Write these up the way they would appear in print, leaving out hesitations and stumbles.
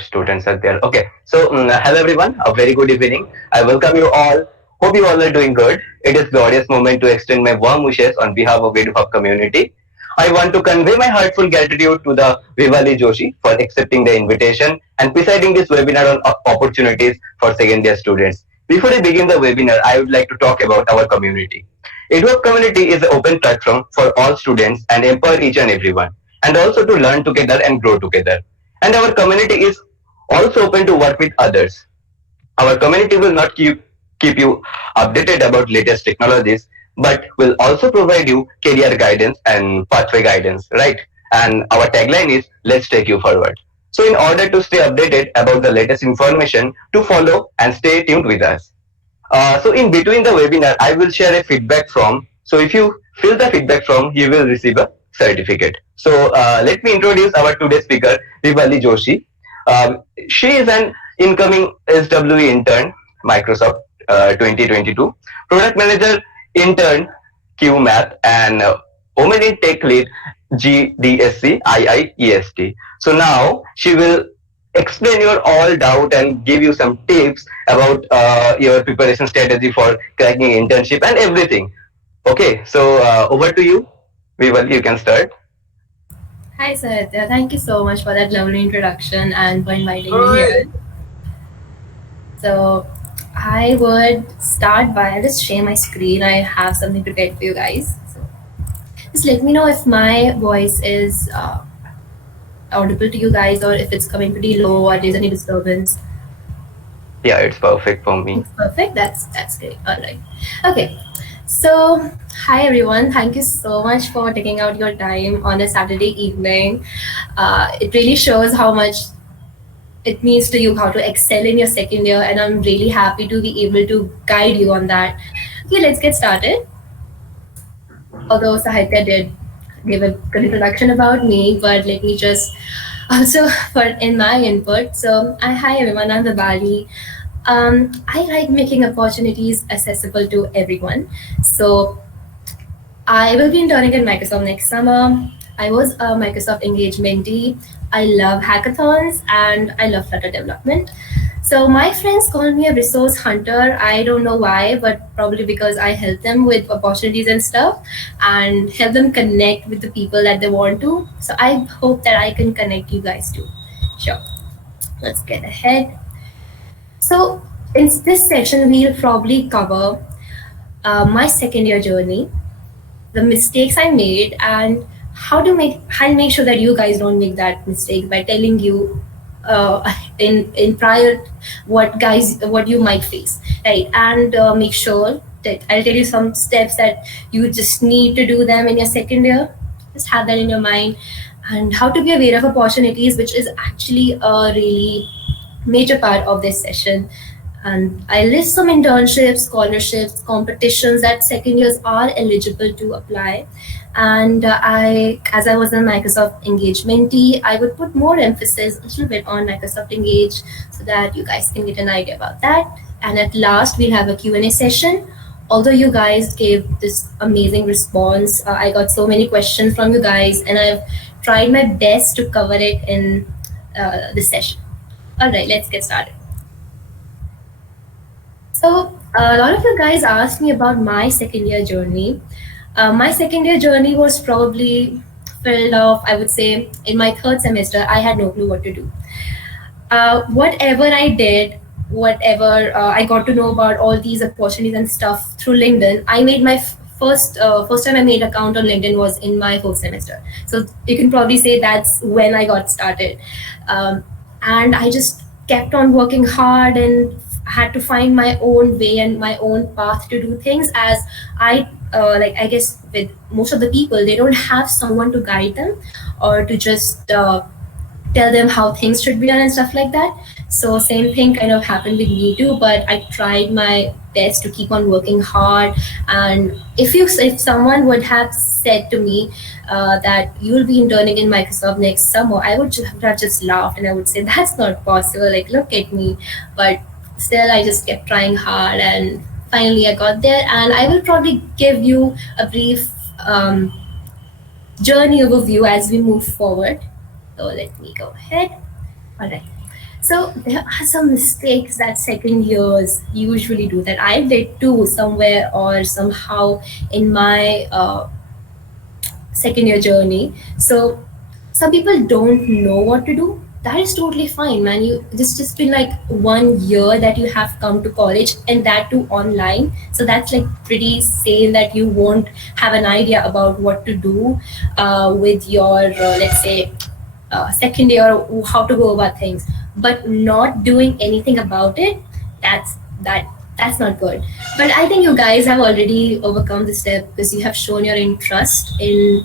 Students are there. Okay, so hello everyone, a very good evening. I welcome you all. Hope you all are doing good. It is glorious moment to extend my warm wishes on behalf of Eduhub Community. I want to convey my heartful gratitude to the Vibali Joshi for accepting the invitation and presiding this webinar on opportunities for second year students. Before I begin the webinar, I would like to talk about our community. Eduhub Community is an open platform for all students and empower each and everyone, and also to learn together and grow together. And our community is also open to work with others. Our community will not keep you updated about latest technologies, but will also provide you career guidance and pathway guidance, right? And our tagline is, let's take you forward. So in order to stay updated about the latest information, to follow and stay tuned with us. So in between the webinar, I will share a feedback form. So if you fill the feedback form, you will receive a certificate. So let me introduce our today's speaker, Vibali Joshi. She is an incoming SWE intern, Microsoft 2022, product manager, intern, 𝘃𝗵𝗵, and women in tech lead, GDSC, IIEST. So now she will explain your all doubt and give you some tips about your preparation strategy for cracking internship and everything. Okay, so over to you, Vibali, you can start. Hi, 𝗀𝗲𝗹. Thank you so much for that lovely introduction and for inviting me here. So, I would start by, I'll just share my screen. I have something prepared for you guys. So, just let me know if my voice is audible to you guys or if it's coming pretty low or there's any disturbance. Yeah, it's perfect for me. It's perfect. That's great. All right. Okay. So, hi everyone. Thank you so much for taking out your time on a Saturday evening. It really shows how much it means to you how to excel in your second year, and I'm really happy to be able to guide you on that. Okay, let's get started. Although Sahitya did give a good introduction about me, but let me just also for in my input. So, hi everyone. I'm Vibali. I like making opportunities accessible to everyone. So I will be interning at Microsoft next summer. I was a Microsoft engagementee. I love hackathons and I love Flutter development. So my friends call me a resource hunter. I don't know why, but probably because I help them with opportunities and stuff and help them connect with the people that they want to. So I hope that I can connect you guys too. Sure. Let's get ahead. So in this session, we'll probably cover my second year journey, the mistakes I made, and I'll make sure that you guys don't make that mistake by telling you in prior what you might face, right? And make sure that I'll tell you some steps that you just need to do them in your second year. Just have that in your mind, and how to be aware of opportunities, which is actually a really major part of this session. And I list some internships, scholarships, competitions that second years are eligible to apply. And as I was a Microsoft engagementee, I would put more emphasis a little bit on Microsoft Engage so that you guys can get an idea about that. And at last, we'll have a Q&A session. Although you guys gave this amazing response, I got so many questions from you guys, and I've tried my best to cover it in this session. All right, let's get started. So a lot of you guys asked me about my second year journey. My second year journey was probably filled off, I would say, in my third semester, I had no clue what to do. Whatever I did, whatever I got to know about all these opportunities and stuff through LinkedIn, I made my first time I made account on LinkedIn was in my fourth semester. So you can probably say that's when I got started. And I just kept on working hard and had to find my own way and my own path to do things, as I guess with most of the people, they don't have someone to guide them or to just tell them how things should be done and stuff like that. So same thing kind of happened with me too, but I tried my best to keep on working hard. And if someone would have said to me that you'll be interning in Microsoft next summer, I would have just laughed and I would say that's not possible, like look at me. But still I just kept trying hard, and finally I got there. And I will probably give you a brief journey overview as we move forward. So let me go ahead. All right. So there are some mistakes that second years usually do that I did too somewhere or somehow in my second year journey. So some people don't know what to do. That is totally fine, man. This just been like 1 year that you have come to college, and that too online. So that's like pretty sane that you won't have an idea about what to do with your let's say second year, or how to go about things. But not doing anything about it, that's that that's not good. But I think you guys have already overcome this step because you have shown your interest in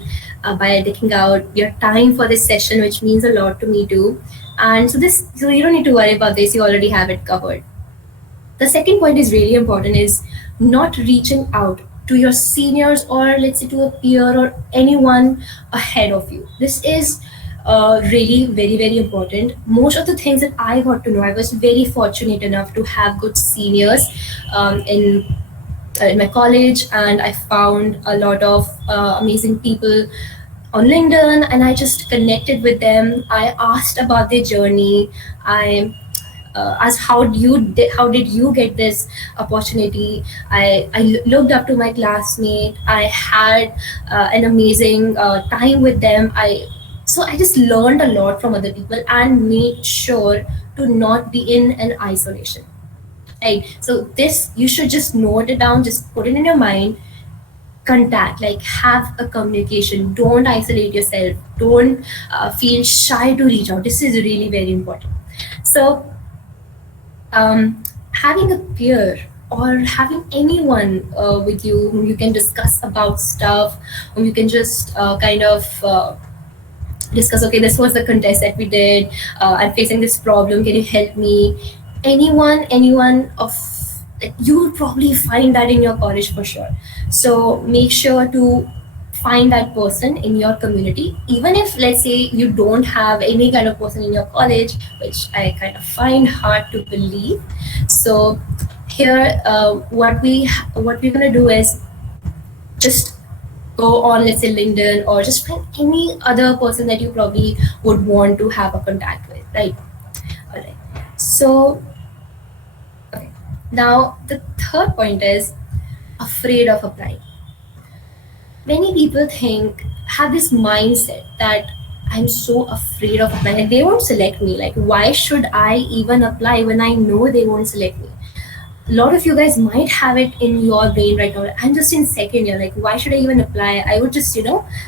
by taking out your time for this session, which means a lot to me too. And so you don't need to worry about this. You already have it covered. The second point is really important, is not reaching out to your seniors or let's say to a peer or anyone ahead of you. This is really very, very important. Most of the things that I got to know, I was very fortunate enough to have good seniors in my college, and I found a lot of amazing people on LinkedIn, and I just connected with them. I asked about their journey. I asked how did you get this opportunity. I looked up to my classmate. I had an amazing time with them. So I just learned a lot from other people and made sure to not be in an isolation. Right. So this, you should just note it down, just put it in your mind. Contact, like have a communication. Don't isolate yourself. Don't feel shy to reach out. This is really very important. So having a peer or having anyone with you whom you can discuss about stuff, whom you can just kind of discuss, okay, this was the contest that we did, I'm facing this problem, can you help me? Anyone of, you will probably find that in your college for sure. So make sure to find that person in your community, even if let's say you don't have any kind of person in your college, which I kind of find hard to believe. So here what we're gonna do is just go on, let's say LinkedIn, or just find any other person that you probably would want to have a contact with, right? All right. So okay. Now the third point is afraid of applying. Many people have this mindset that I'm so afraid of applying, like they won't select me. Like, why should I even apply when I know they won't select me? A lot of you guys might have it in your brain right now. I'm just in second year. Like, why should I even apply? I would just,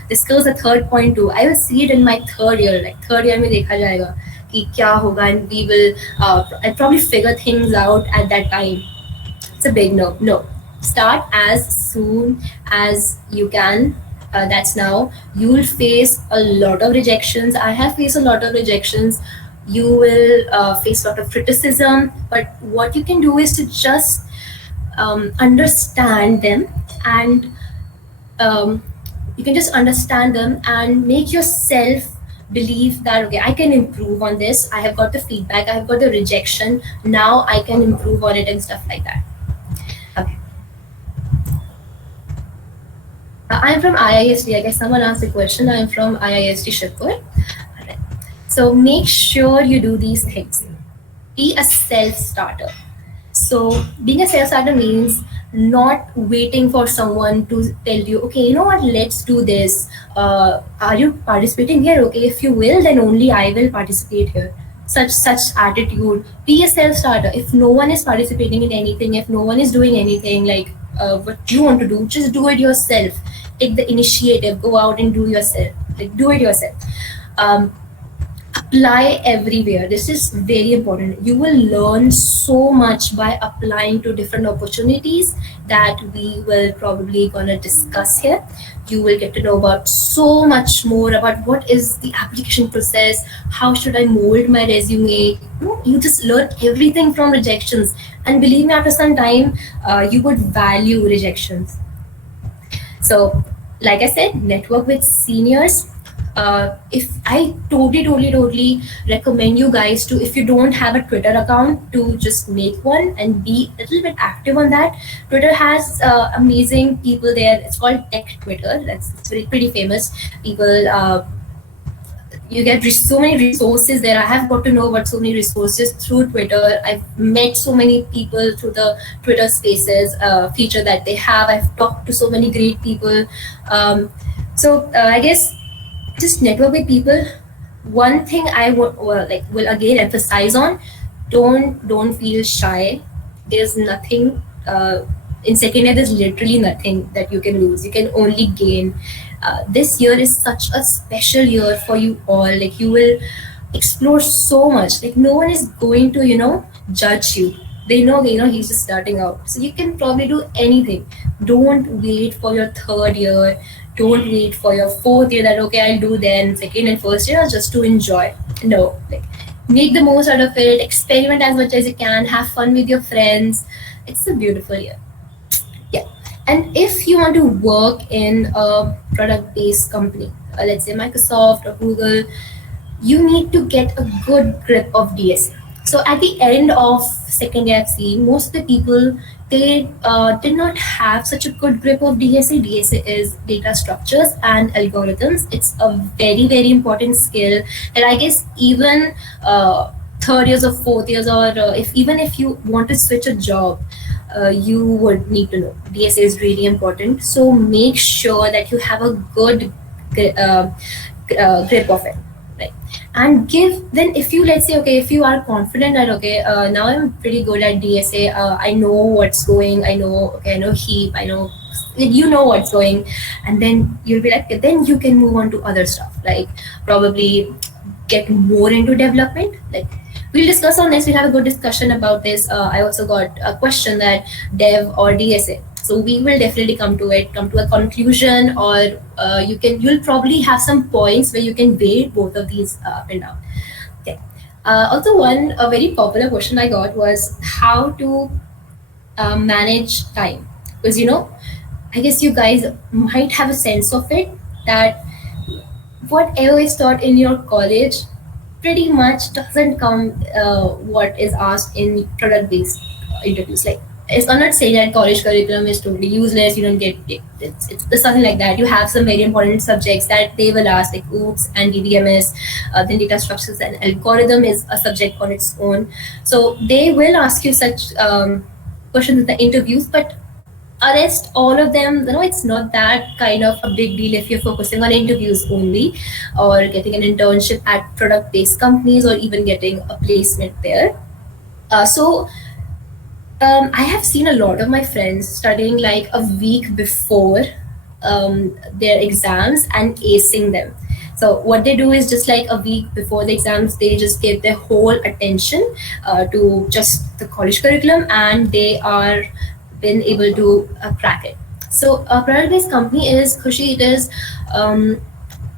this goes a third point too. I will see it in my third year. Like third year mein dekha jayega ki kya hoga, and we will. I'll probably figure things out at that time. It's a big no. No. Start as soon as you can. That's now. You will face a lot of rejections. I have faced a lot of rejections. You will face a lot of criticism, but what you can do is to just understand them, and you can just understand them and make yourself believe that, okay, I can improve on this. I have got the feedback, I have got the rejection, now I can improve on it and stuff like that. Okay. I'm from IIEST. I guess someone asked the question. I'm from IIEST Shibpur. So make sure you do these things. Be a self-starter. So being a self-starter means not waiting for someone to tell you, okay, you know what, let's do this. Are you participating here? Okay, if you will, then only I will participate here. Such attitude. Be a self-starter. If no one is participating in anything, if no one is doing anything like what you want to do, just do it yourself. Take the initiative. Go out and do yourself. Like, do it yourself. Apply everywhere. This is very important. You will learn so much by applying to different opportunities that we will probably gonna discuss here. You will get to know about so much more about what is the application process, how should I mold my resume. You just learn everything from rejections, and believe me, after some time you would value rejections. So like I said, network with seniors. If I totally recommend you guys to, if you don't have a Twitter account, to just make one and be a little bit active on that. Twitter has amazing people there. It's called Tech Twitter. It's pretty famous. People You get so many resources there. I have got to know about so many resources through Twitter. I've met so many people through the Twitter Spaces feature that they have. I've talked to so many great people. I guess just network with people. One thing I will again emphasize on: don't feel shy. There's nothing in second year. There's literally nothing that you can lose. You can only gain. This year is such a special year for you all. Like, you will explore so much. Like, no one is going to judge you. They know he's just starting out, so you can probably do anything. Don't wait for your third year. Don't wait for your fourth year that, okay, I'll do then second and first year just to enjoy. No, like, make the most out of it. Experiment as much as you can. Have fun with your friends. It's a beautiful year. Yeah. And if you want to work in a product-based company, let's say Microsoft or Google, you need to get a good grip of DSA. So at the end of second year, I've seen most of the people, they did not have such a good grip of DSA. DSA is data structures and algorithms. It's a very, very important skill. And I guess even third years or fourth years, or even if you want to switch a job, you would need to know. DSA is really important. So make sure that you have a good grip of it. Right. And then if you, let's say, okay, if you are confident that, okay, now I'm pretty good at DSA, I know what's going, I know heap, I know, you know what's going, and then you'll be like, then you can move on to other stuff, like probably get more into development. Like, we'll discuss on this. We'll have a good discussion about this. I also got a question that dev or DSA. So we will definitely come to a conclusion, or you'll probably have some points where you can weigh both of these up and down. Okay. Also, a very popular question I got was how to manage time, because I guess you guys might have a sense of it that whatever is taught in your college pretty much doesn't come what is asked in product-based interviews. Like, I'm not saying that college curriculum is totally useless. You don't get it. It's something like that. You have some very important subjects that they will ask, like OOPS and DBMS, then data structures and algorithm is a subject on its own. So they will ask you such questions in the interviews, but rest all of them, it's not that kind of a big deal if you're focusing on interviews only, or getting an internship at product-based companies, or even getting a placement there. I have seen a lot of my friends studying like a week before their exams and acing them. So what they do is, just like a week before the exams, they just give their whole attention to just the college curriculum, and they are been able to crack it. So a product-based company is 𝗀cie. It is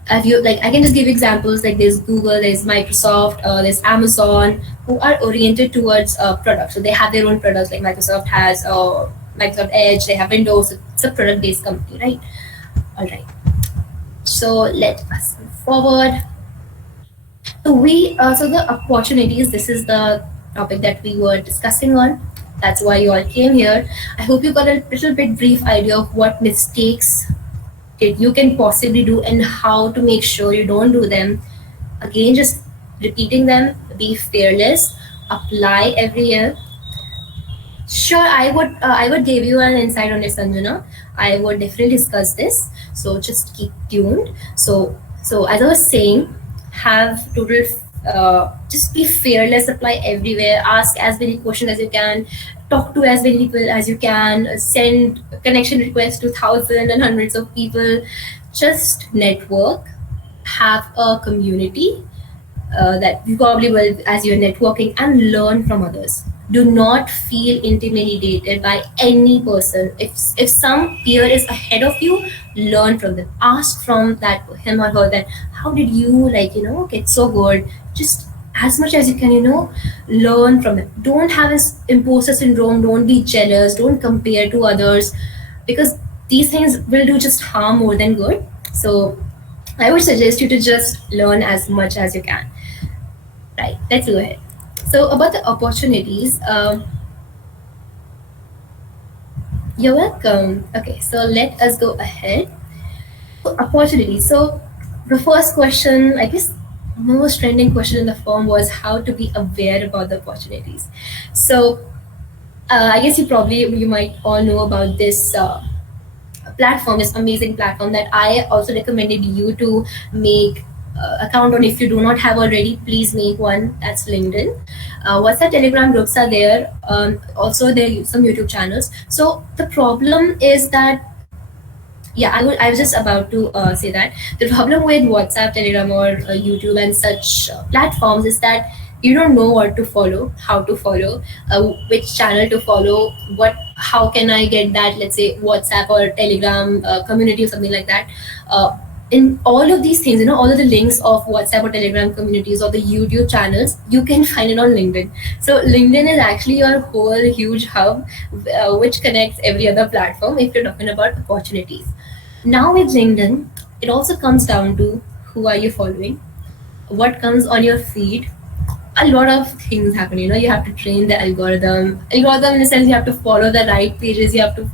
I can just give examples, like there's Google, there's Microsoft, there's Amazon, who are oriented towards products. So they have their own products, like Microsoft has Microsoft Edge, they have Windows. It's a product-based company, right? All right. So let us move forward. So the opportunities, this is the topic that we were discussing on. That's why you all came here. I hope you got a little bit brief idea of what mistakes you can possibly do and how to make sure you don't do them. Again, just repeating them: be fearless, apply every year. Sure, I would give you an insight on it, Sanjana. I would definitely discuss this. So just keep tuned. So as I was saying, have total. Just be fearless, apply everywhere, ask as many questions as you can, talk to as many people as you can, send connection requests to thousands and hundreds of people. Just network, have a community that you probably will as you're networking, and learn from others. Do not feel intimidated by any person. If some peer is ahead of you, learn from them. Ask from him or her that, how did you get so good? Just as much as you can, learn from them. Don't have this imposter syndrome. Don't be jealous. Don't compare to others, because these things will do just harm more than good. So I would suggest you to just learn as much as you can. Right, let's go ahead. So about the opportunities, you're welcome. Okay, so let us go ahead. Opportunities. So the first question, I guess most trending question in the forum was how to be aware about the opportunities. So I guess you might all know about this platform, this amazing platform that I also recommended you to make account on. If you do not have already, please make one. That's LinkedIn. WhatsApp, Telegram groups are there. Also, there are some YouTube channels. So the problem is that, yeah, I was just about to say that the problem with WhatsApp, Telegram, or YouTube and such platforms is that you don't know what to follow, how to follow, which channel to follow, how can I get that, let's say, WhatsApp or Telegram community or something like that. In all of these things, all of the links of WhatsApp or Telegram communities or the YouTube channels, you can find it on LinkedIn. So LinkedIn is actually your whole huge hub, which connects every other platform if you're talking about opportunities. Now with LinkedIn, it also comes down to who are you following, what comes on your feed. A lot of things happen. You have to train the algorithm in the sense you have to follow the right pages, you have to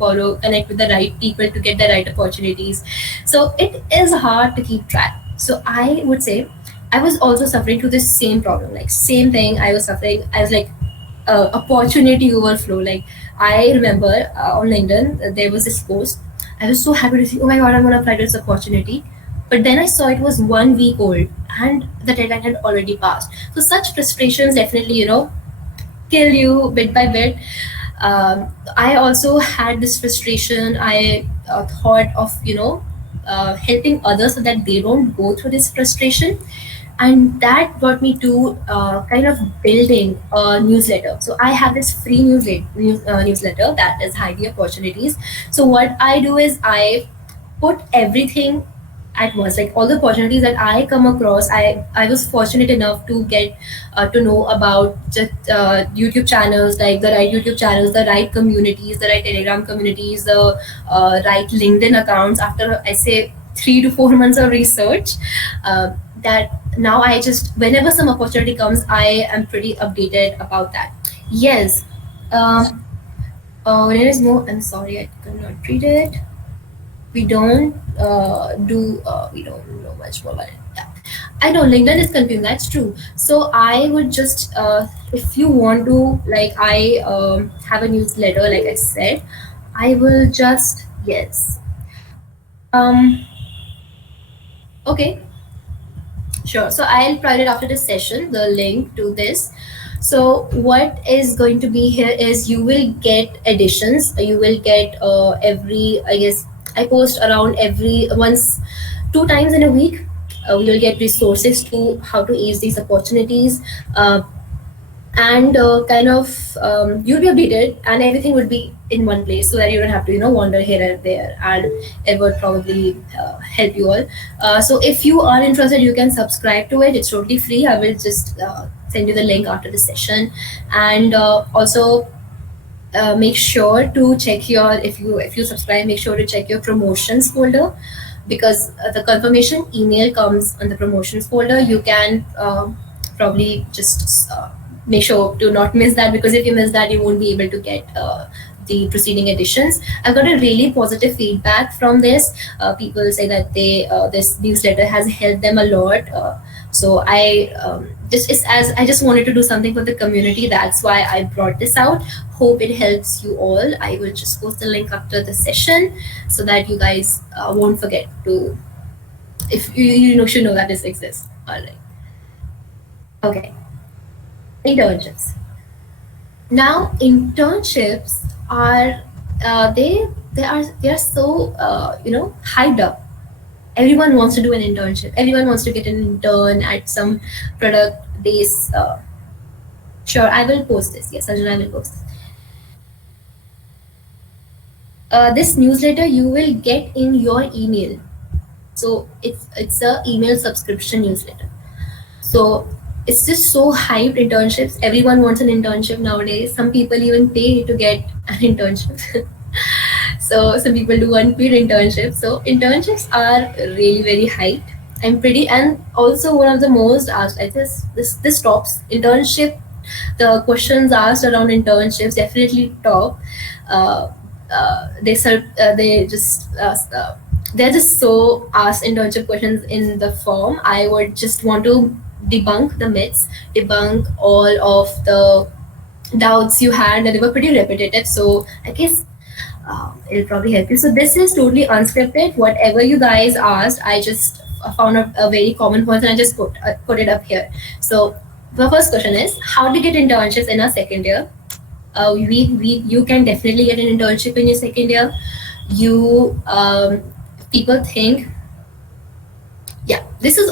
connect with the right people to get the right opportunities. So it is hard to keep track. So I would say I was also suffering to this same problem, like same thing I was suffering. I was like opportunity overflow. Like I remember on LinkedIn there was this post. I was so happy to see, oh my god, I'm gonna apply to this opportunity. But then I saw it was 1 week old and the deadline had already passed. So such frustrations definitely, kill you bit by bit. I also had this frustration. I thought of, helping others so that they don't go through this frustration. And that brought me to kind of building a newsletter. So I have this free newsletter that is Highly Opportunities. So what I do is I put everything at once, like all the opportunities that I come across. I was fortunate enough to get to know about just YouTube channels, like the right YouTube channels, the right communities, the right Telegram communities, the right LinkedIn accounts. After I say 3 to 4 months of research, that now I just, whenever some opportunity comes, I am pretty updated about that. Yes. There is no, I'm sorry, I cannot read it. We don't we don't know much more about it. Yeah. I know LinkedIn is confusing, that's true. So I would just, if you want to, like I have a newsletter, like I said, I will just, yes. Okay, sure. So I'll provide it after this session, the link to this. So what is going to be here is you will get editions. You will get every, I guess, I post around every once, 2 times in a week. We will get resources to how to ace these opportunities. And kind of you'll be updated and everything would be in one place so that you don't have to wander here and there, and it would probably help you all. So if you are interested, you can subscribe to it. It's totally free. I will just send you the link after the session. And also make sure to check your, if you subscribe, make sure to check your promotions folder, because the confirmation email comes on the promotions folder. You can probably just make sure to not miss that, because if you miss that, you won't be able to get the preceding editions. I've got a really positive feedback from this. People say that this newsletter has helped them a lot. So I just wanted to do something for the community. That's why I brought this out. Hope it helps you all. I will just post the link after the session so that you guys won't forget to, if you should know that this exists. All right. Okay. Internships. Now, internships are they are so hyped up. Everyone wants to do an internship. Everyone wants to get an intern at some product base. Sure, I will post this. Yes, Arjun, I will post this. This newsletter you will get in your email. So it's a email subscription newsletter. So it's just so hyped, internships. Everyone wants an internship nowadays. Some people even pay to get an internship. So some people do unpaid internships. So internships are really very hyped. And also one of the most asked, I guess this tops internship. The questions asked around internships definitely top. They're just so asked internship questions in the form. I would just want to debunk the myths, debunk all of the doubts you had, and they were pretty repetitive. So I guess it'll probably help you. So this is totally unscripted. Whatever you guys asked, I just found a very common point and I just put it up here. So the first question is, how to get internships in our second year? You can definitely get an internship in your second year. People think, yeah, this is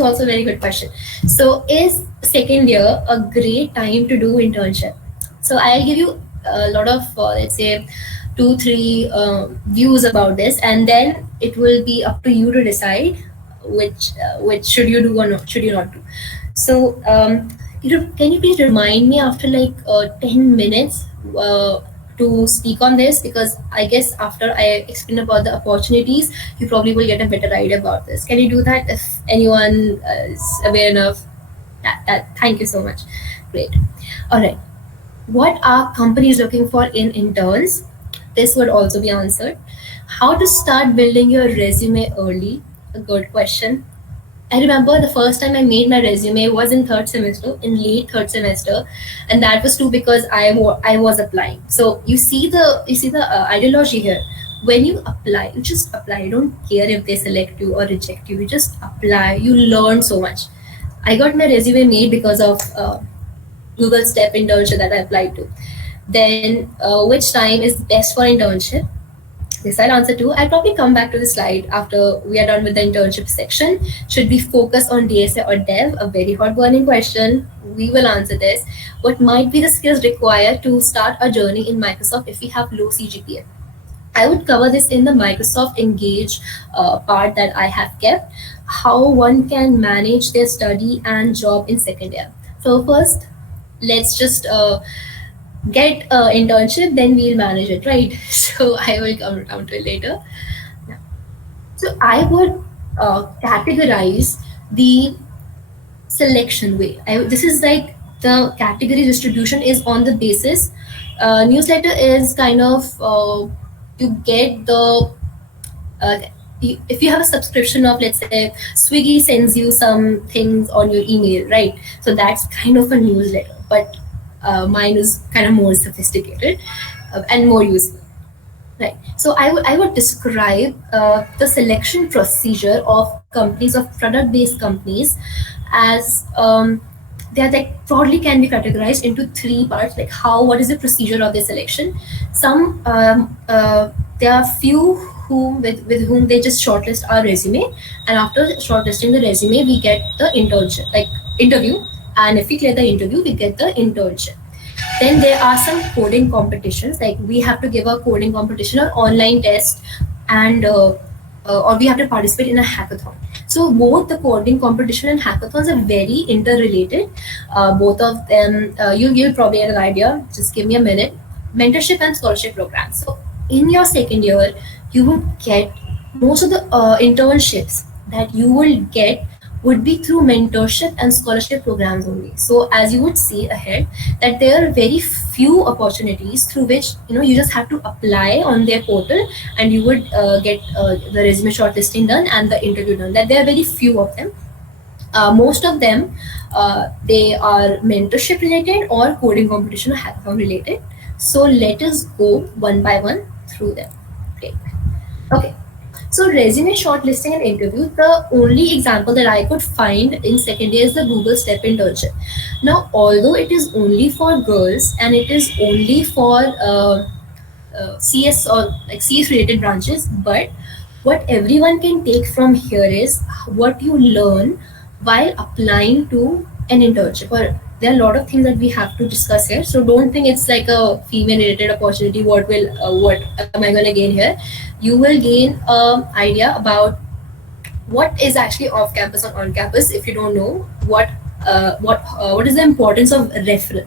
also a very good question. So is second year a great time to do internship? So I'll give you a lot of let's say 2-3 views about this, and then it will be up to you to decide which should you do or not, should you not do. So can you please remind me after like 10 minutes to speak on this, because I guess after I explain about the opportunities, you probably will get a better idea about this. Can you do that if anyone is aware enough? Thank you so much. Great. All right. What are companies looking for in interns? This would also be answered. How to start building your resume early? A good question. I remember the first time I made my resume was in late third semester, and that was too because I was applying. So you see the ideology here. When you apply, you just apply. You don't care if they select you or reject you. You just apply. You learn so much. I got my resume made because of Google Step internship that I applied to. Then which time is best for internship? This I'll answer to. I'll probably come back to the slide after we are done with the internship section. Should we focus on DSA or Dev? A very hot burning question. We will answer this. What might be the skills required to start a journey in Microsoft if we have low CGPA? I would cover this in the Microsoft Engage part that I have kept. How one can manage their study and job in second year. So first, let's just get an internship, then we'll manage it, right? So I will come down to it later. So I would categorize the selection way. This is like the category distribution is on the basis. Newsletter is kind of you get the if you have a subscription of, let's say, Swiggy sends you some things on your email, right? So that's kind of a newsletter, but mine is kind of more sophisticated and more useful, right? So I would describe the selection procedure of companies, of product-based companies, as they are like broadly can be categorized into 3 parts. Like what is the procedure of their selection? Some there are few with whom they just shortlist our resume, and after shortlisting the resume, we get the internship, like interview. And if we clear the interview, we get the internship. Then there are some coding competitions, like we have to give a coding competition or online test, and or we have to participate in a hackathon. So both the coding competition and hackathons are very interrelated. Both of them, you'll probably have an idea. Just give me a minute. Mentorship and scholarship programs. So in your second year, you will get most of the internships that you will get would be through mentorship and scholarship programs only. So as you would see ahead, that there are very few opportunities through which you just have to apply on their portal, and you would get the resume shortlisting done and the interview done. That there are very few of them. Most of them they are mentorship related or coding competition or hackathon related. So let us go one by one through them. Great. Okay. So resume shortlisting and interview, the only example that I could find in second year is the Google Step internship. Now, although it is only for girls and it is only for CS or like CS related branches, but what everyone can take from here is what you learn while applying to an internship. Or there are a lot of things that we have to discuss here. So don't think it's like a female related opportunity. What am I going to gain here? You will gain an idea about what is actually off campus or on campus. If you don't know what is the importance of referral,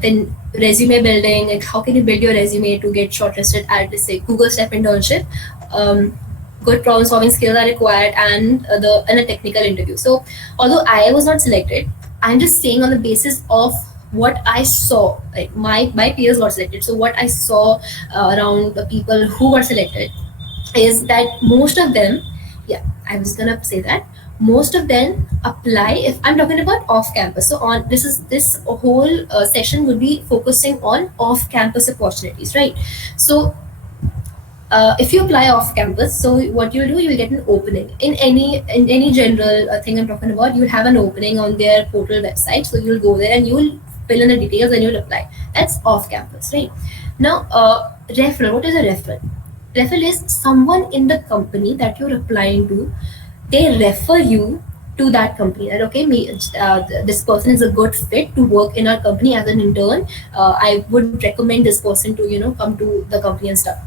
then resume building, like how can you build your resume to get shortlisted at, let's say, Google Step internship. Good problem solving skills are required, and a technical interview. So although I was not selected, I'm just saying on the basis of what I saw, like my peers got selected. So what I saw around the people who were selected is that most of them, I was gonna say that most of them apply. If I'm talking about off campus, so on this whole session would be focusing on off campus opportunities, right? So if you apply off campus, so what you'll do, you'll get an opening in any general thing I'm talking about. You'll have an opening on their portal website, so you'll go there and you'll fill in the details and you'll apply. That's off campus, right? Now, referral. What is a referral? Referral is someone in the company that you're applying to, they refer you to that company, that okay, this person is a good fit to work in our company as an intern. I would recommend this person to come to the company and stuff.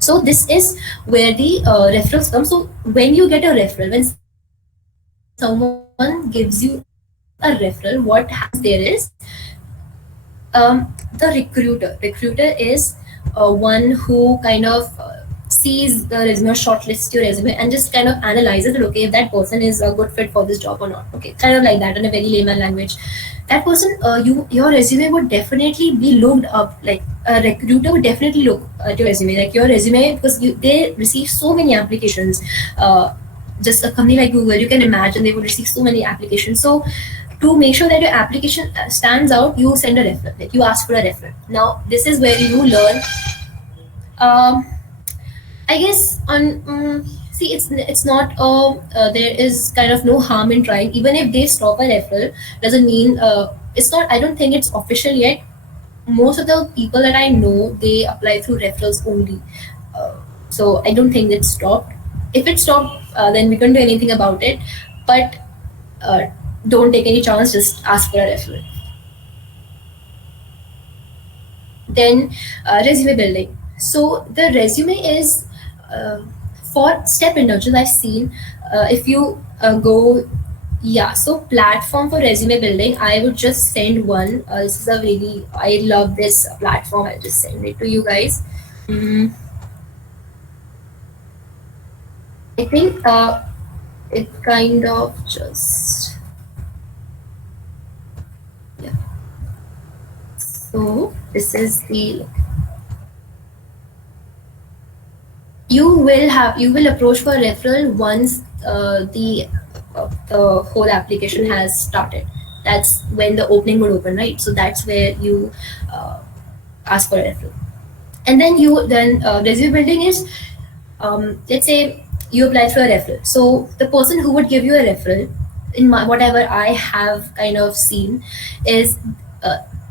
So this is where the referrals come. So when you get a referral, when someone gives you a referral, what happens there is the recruiter is one who kind of sees the resume, shortlists your resume, and just kind of analyzes it. Okay, if that person is a good fit for this job or not. Okay, kind of like that in a very layman language. That person, your resume would definitely be looked up. Like a recruiter would definitely look at your resume, like your resume, because they receive so many applications. Just a company like Google, you can imagine they would receive so many applications. So to make sure that your application stands out, you send a referral. Like you ask for a referral. Now this is where you learn. I guess on see, it's not there is kind of no harm in trying. Even if they stop a referral, doesn't mean it's not. I don't think it's official yet. Most of the people that I know, they apply through referrals only. So I don't think it's stopped. If it's stopped, then we can't do anything about it. But don't take any chance. Just ask for a referral. Then resume building. So the resume is for step internships I've seen. If you go, yeah, so platform for resume building, I would just send one. This is a really, I love this platform. I'll just send it to you guys. I think it kind of just, yeah. So this is the, you will approach for referral once the whole application has started. That's when the opening would open, right? So that's where you ask for a referral. And then resume building is, let's say you apply for a referral. So the person who would give you a referral, in whatever I have kind of seen, is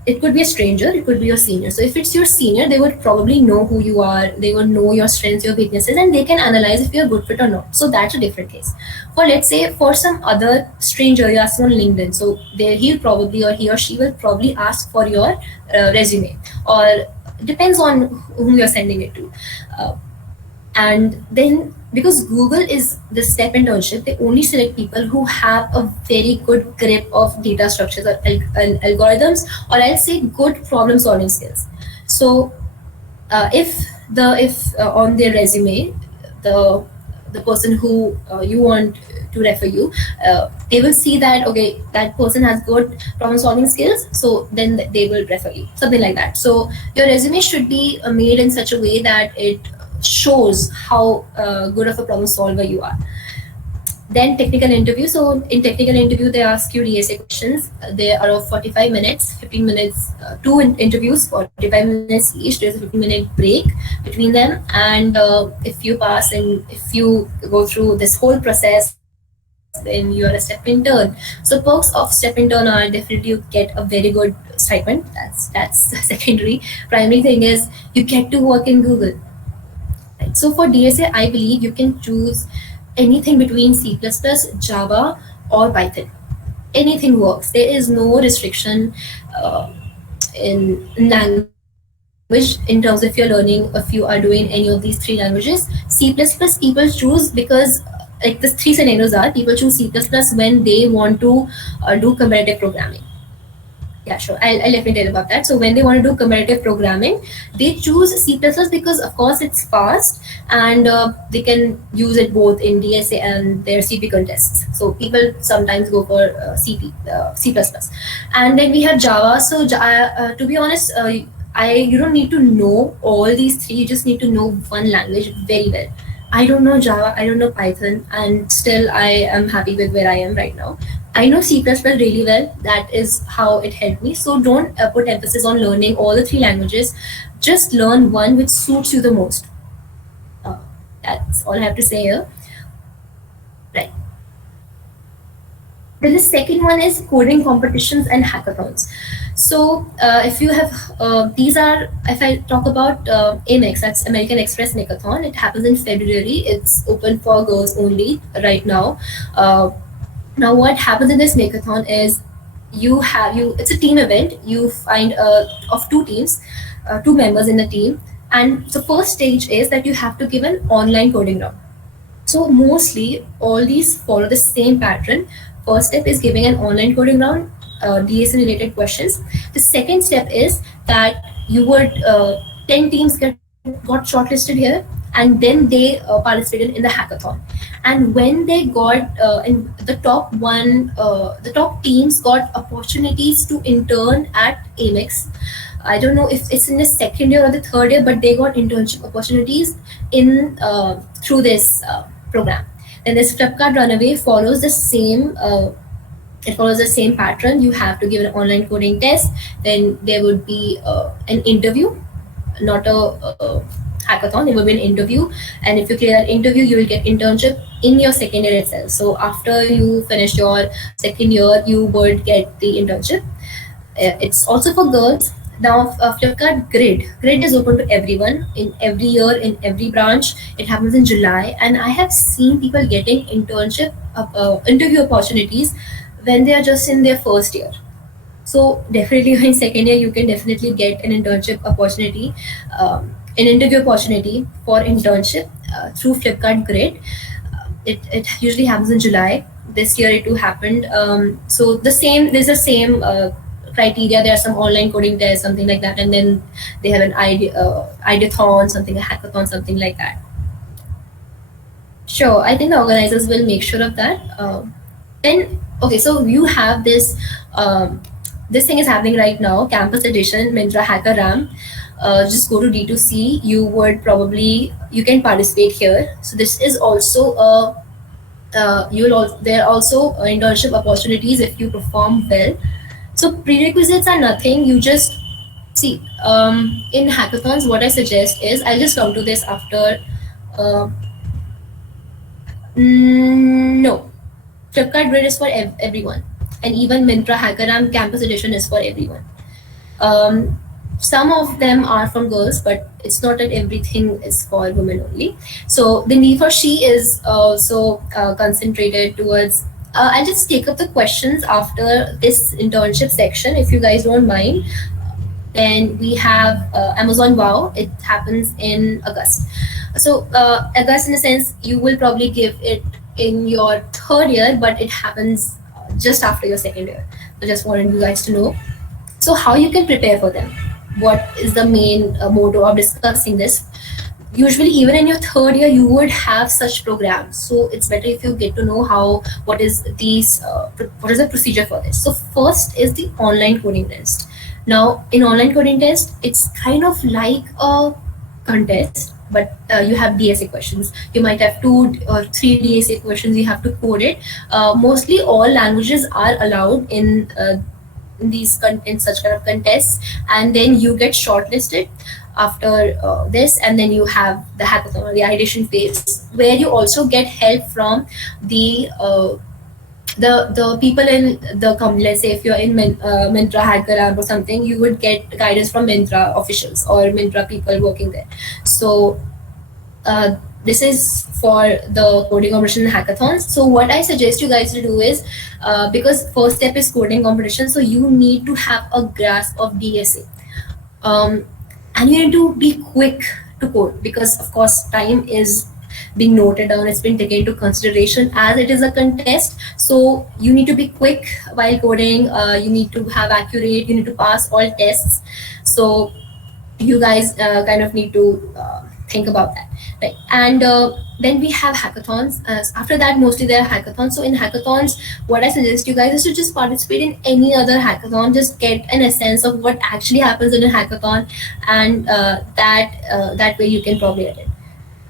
it could be a stranger, it could be your senior. So if it's your senior, they would probably know who you are, they would know your strengths, your weaknesses, and they can analyze if you're a good fit or not. So that's a different case. For, let's say, for some other stranger, you ask on LinkedIn, so he or she will probably ask for your resume, or depends on whom you're sending it to. And then, because Google is the step internship, they only select people who have a very good grip of data structures or algorithms, or I'll say good problem solving skills. So if on their resume, the person who you want to refer you, they will see that, okay, that person has good problem solving skills, so then they will refer you, something like that. So your resume should be made in such a way that it shows how good of a problem solver you are. Then technical interview. So in technical interview, they ask you DSA questions. They are of 45 minutes, 15 minutes, two interviews, 45 minutes each. There's a 15-minute break between them. And if you pass and if you go through this whole process, then you are a step intern. So perks of step intern are definitely you get a very good stipend. That's secondary. Primary thing is you get to work in Google. So for DSA, I believe you can choose anything between C++, Java, or Python. Anything works. There is no restriction in language in terms of if you're learning, if you are doing any of these three languages. C++ people choose because, like, the three scenarios are, people choose C++ when they want to do competitive programming. Yeah, sure. I'll let me tell you about that. So when they want to do competitive programming, they choose C++ because, of course, it's fast and they can use it both in DSA and their CP contests. So people sometimes go for C++. And then we have Java. So to be honest, you don't need to know all these three. You just need to know one language very well. I don't know Java, I don't know Python, and still I am happy with where I am right now. I know C++ really well. That is how it helped me. So don't put emphasis on learning all the three languages. Just learn one which suits you the most. Uh, that's all I have to say here. Right. Then the second one is coding competitions and hackathons. So if you have, these are, if I talk about Amex, that's American Express Makathon, it happens in February. It's open for girls only right now. Now what happens in this Makathon is it's a team event. You find of two teams, two members in the team. And the first stage is that you have to give an online coding round. So mostly all these follow the same pattern. First step is giving an online coding round, DSA related questions. The second step is that you would 10 teams got shortlisted here, and then they participated in the hackathon. And when they got in the the top teams got opportunities to intern at Amex. I don't know if it's in the second year or the third year, but they got internship opportunities in through this program. And this Flipkart Runaway follows the same. It follows the same pattern. You have to give an online coding test. Then there would be an interview, not a hackathon. There will be an interview, and if you clear that interview, you will get internship in your second year itself. So after you finish your second year, you would get the internship. It's also for girls. Now, Flipkart Grid is open to everyone in every year, in every branch. It happens in July, and I have seen people getting interview opportunities when they are just in their first year. So definitely in second year, you can definitely get an internship opportunity, an interview opportunity for internship through Flipkart Grid. It usually happens in July. This year it too happened. So there's the same criteria. There are some online coding tests, something like that, and then they have an ideathon, something, a hackathon, something like that. Sure, I think the organizers will make sure of that. Then okay, so you have this. This thing is happening right now, Campus Edition, Myntra Hacker Ram. Just go to D2C. You can participate here. So this is also there are also internship opportunities if you perform well. So prerequisites are nothing. You just see in hackathons. What I suggest is, I'll just come to this after. No, Flipkart Grid is for everyone, and even Myntra Hackathon Campus Edition is for everyone. Some of them are from girls, but it's not that everything is for women only. So the he for she is also concentrated towards. I'll just take up the questions after this internship section, if you guys don't mind. Then we have Amazon Wow. It happens in August. So August, in a sense, you will probably give it in your third year, but it happens just after your second year. So just wanted you guys to know. So how you can prepare for them? What is the main motto of discussing this? Usually, even in your third year, you would have such programs. So it's better if you get to know what is the procedure for this. So first is the online coding test. Now, in online coding test, it's kind of like a contest, but you have DSA questions. You might have 2 or 3 DSA questions. You have to code it. Mostly, all languages are allowed in such kind of contests, and then you get shortlisted after this, and then you have the hackathon or the ideation phase, where you also get help from the people in the company. Let's say if you're in Myntra Hacker or something, you would get guidance from Myntra officials or Myntra people working there. So this is for the coding competition and hackathons. So what I suggest you guys to do is, because first step is coding competition, so you need to have a grasp of DSA. And you need to be quick to code, because of course time is being noted down, it's been taken into consideration as it is a contest. So you need to be quick while coding, you need to have accurate, you need to pass all tests. So you guys kind of need to think about that, right? And then we have hackathons. After that, mostly there are hackathons. So in hackathons, what I suggest you guys is to just participate in any other hackathon, just get an essence of what actually happens in a hackathon, and that way you can probably attend.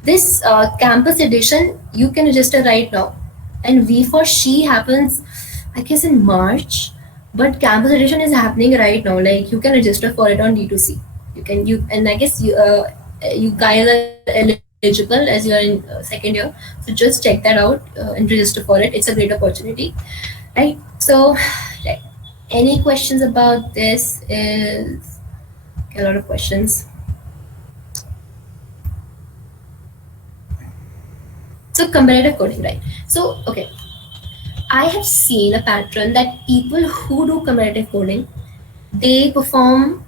This campus edition, you can register right now. And 𝗵_𝗲 happens, I guess, in March. But campus edition is happening right now. Like, you can register for it on D2C. And I guess you guys are eligible as you are in second year. So just check that out and register for it. It's a great opportunity, right? So, like, any questions about this? Is a lot of questions. So comparative coding, right? So, okay, I have seen a pattern that people who do comparative coding, they perform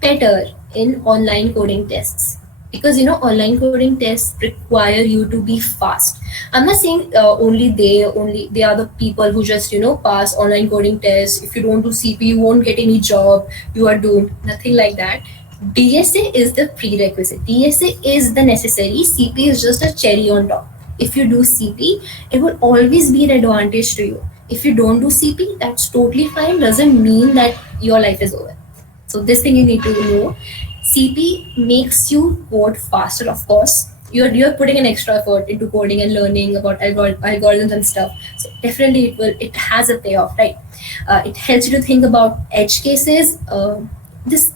better in online coding tests, because online coding tests require you to be fast. I'm not saying only they are the people who just pass online coding tests. If you don't do CP, you won't get any job, you are doomed. Nothing like that. DSA is the prerequisite. DSA is the necessary. CP is just a cherry on top. If you do CP, it will always be an advantage to you. If you don't do CP, that's totally fine. Doesn't mean that your life is over. So this thing you need to know. CP makes you code faster, of course. You're putting an extra effort into coding and learning about algorithms and stuff. So definitely it has a payoff, right? It helps you to think about edge cases.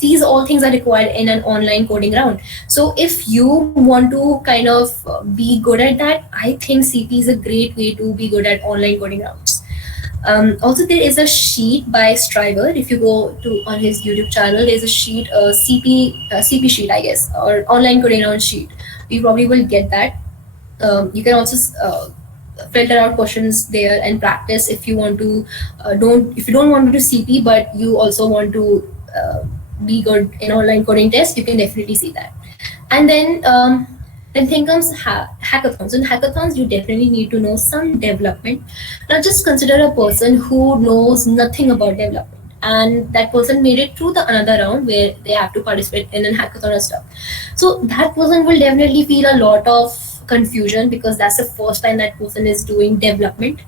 These all things are required in an online coding round. So if you want to kind of be good at that, I think CP is a great way to be good at online coding rounds. Also, there is a sheet by 𝗧𝗲𝗹. If you go on his YouTube channel, there's a sheet, CP sheet, I guess, or online coding round sheet. You probably will get that. You can also filter out questions there and practice if you want to. If you don't want to do CP, but you also want to be good in online coding tests, you can definitely see that. And then thing comes hackathons. In hackathons, you definitely need to know some development. Now just consider a person who knows nothing about development, and that person made it through the another round where they have to participate in a hackathon and stuff. So that person will definitely feel a lot of confusion, because that's the first time that person is doing development.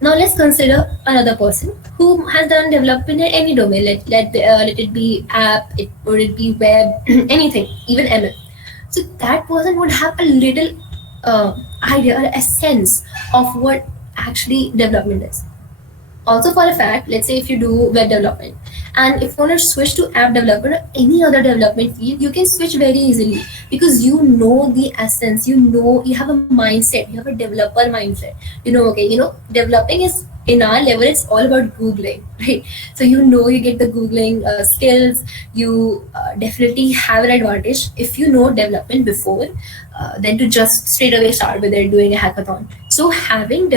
Now let's consider another person who has done development in any domain. Let it be app, or it be web, anything, even ML. So that person would have a little idea or a sense of what actually development is. Also, for a fact, let's say if you do web development, and if you want to switch to app development or any other development field, you can switch very easily, because you know the essence, you have a mindset, you have a developer mindset. Developing is, in our level, it's all about Googling, right? So you get the Googling skills. You definitely have an advantage if you know development before, than to just straight away start with it doing a hackathon. So having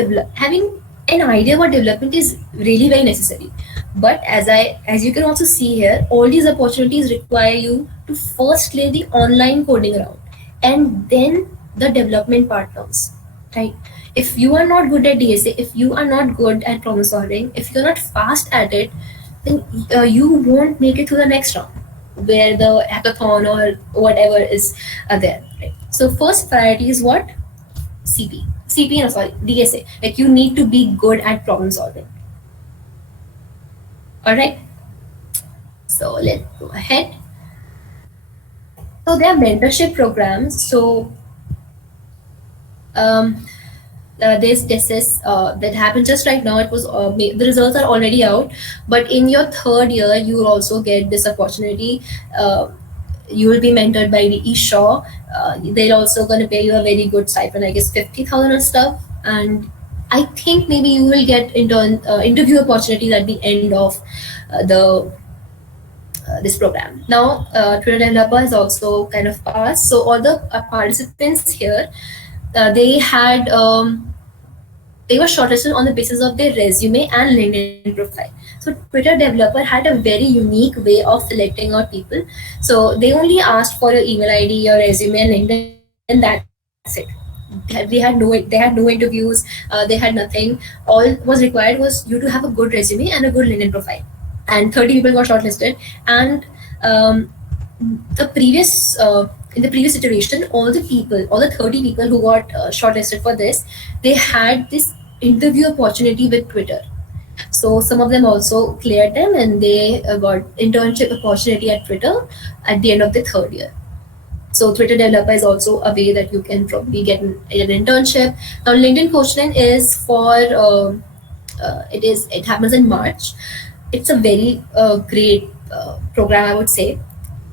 an idea about development is really very necessary. But as you can also see here, all these opportunities require you to first clear the online coding round, and then the development part comes, right? If you are not good at DSA, if you are not good at problem solving, if you're not fast at it, then you won't make it to the next round where the hackathon or whatever is there, right? So first priority is what? DSA. Like, you need to be good at problem solving. All right. So let's go ahead. So there are mentorship programs. So there's tests that happened just right now. It was the results are already out, but in your third year, you will also get this opportunity. You will be mentored by the 𝗍𝗲. They're also going to pay you a very good stipend, I guess 50,000 and stuff. And I think maybe you will get interview opportunities at the end of this program. Now, Twitter developer has also kind of passed. So all the participants here, they were shortlisted on the basis of their resume and LinkedIn profile. So Twitter developer had a very unique way of selecting out people. So they only asked for your email ID, your resume, and LinkedIn, and that's it. They had no interviews. They had nothing. All was required was you to have a good resume and a good LinkedIn profile. And 30 people got shortlisted. And in the previous iteration, all the 30 people who got shortlisted for this, they had this interview opportunity with Twitter. So some of them also cleared them, and they got internship opportunity at Twitter at the end of the third year. So Twitter developer is also a way that you can probably get an internship. Now LinkedIn Coachline is for it happens in March. It's a very great program, I would say.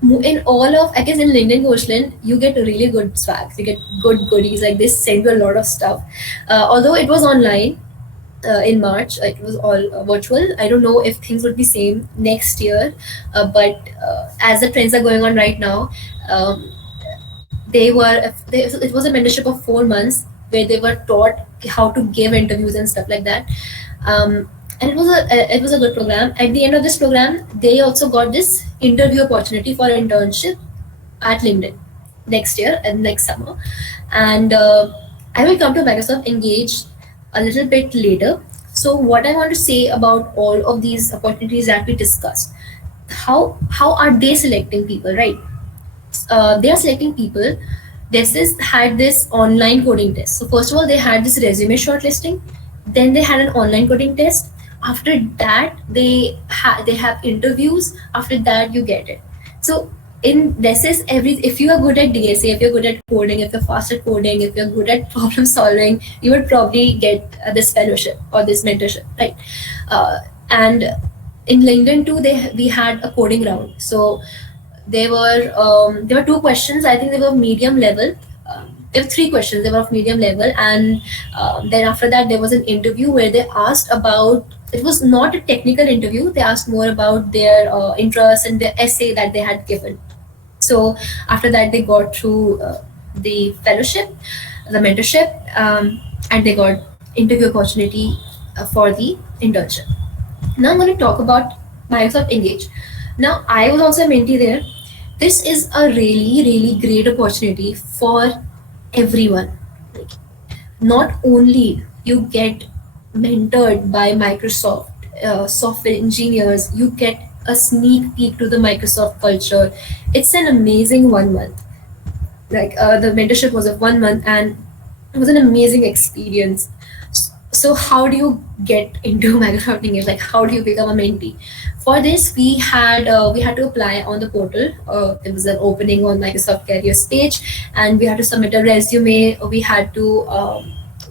In all of, I guess, in LinkedIn Coachline, you get really good swags, you get good goodies, like they send you a lot of stuff. Although it was online in March, it was all virtual. I don't know if things would be same next year, but as the trends are going on right now, um, it was a mentorship of 4 months where they were taught how to give interviews and stuff like that. And it was a good program. At the end of this program, they also got this interview opportunity for internship at LinkedIn next year and next summer. And I will come to Microsoft Engage a little bit later. So what I want to say about all of these opportunities that we discussed, how are they selecting people, right? They are selecting people. Had this online coding test. So first of all, they had this resume shortlisting. Then they had an online coding test. After that, they have interviews. After that, you get it. So if you are good at DSA, if you're good at coding, if you're fast at coding, if you're good at problem solving, you would probably get this fellowship or this mentorship, right? And in LinkedIn too, we had a coding round. So there were 2 questions. I think they were medium level. There were 3 questions. They were of medium level, and then after that there was an interview where they asked about. It was not a technical interview. They asked more about their interests and their essay that they had given. So after that, they got through the fellowship, the mentorship, and they got interview opportunity for the internship. Now I'm going to talk about Microsoft Engage. Now I was also a mentee there. This is a really, really great opportunity for everyone. Like, not only you get mentored by Microsoft software engineers, you get a sneak peek to the Microsoft culture. It's an amazing 1 month. Like the mentorship was of 1 month, and it was an amazing experience. So how do you get into Microsoft Engage? Like, how do you become a mentee? For this, we had to apply on the portal. There was an opening on Microsoft Careers page, and we had to submit a resume. We had to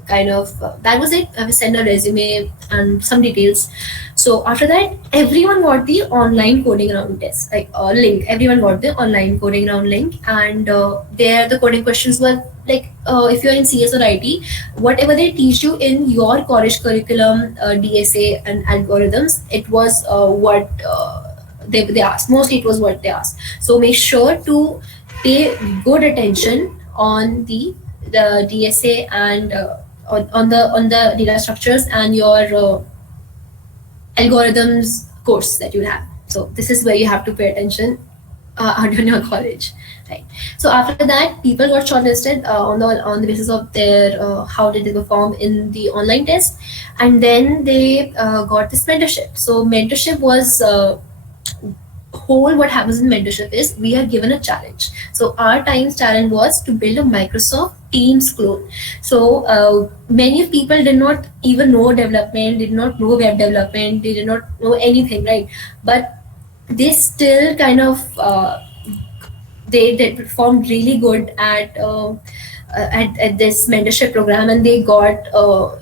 that was it. I sent a resume and some details. So after that, everyone got the online coding round test, like link. Everyone got the online coding round link, and there the coding questions were like, if you're in CS or IT, whatever they teach you in your college curriculum, DSA and algorithms, it was what they asked. Mostly it was what they asked. So make sure to pay good attention on the DSA and on the data structures and your algorithms course that you have. So this is where you have to pay attention on your college, right? So after that, people got shortlisted on the basis of their how did they perform in the online test, and then they got this mentorship. So mentorship was what happens in mentorship is we are given a challenge. So our time's challenge was to build a Microsoft Teams clone. So many people did not even know development, did not know web development, they did not know anything, right? But they still kind of they performed really good at this mentorship program, and they got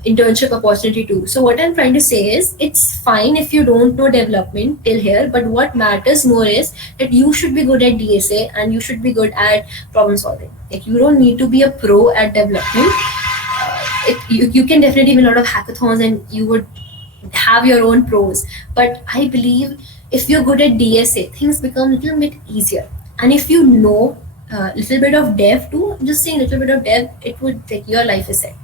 internship opportunity too. So what I'm trying to say is, it's fine if you don't know development till here, but what matters more is that you should be good at DSA and you should be good at problem solving. Like, you don't need to be a pro at development. You can definitely win a lot of hackathons and you would have your own pros, but I believe if you're good at DSA, things become a little bit easier. And if you know a little bit of dev too, just saying a little bit of dev, it would take your life is set.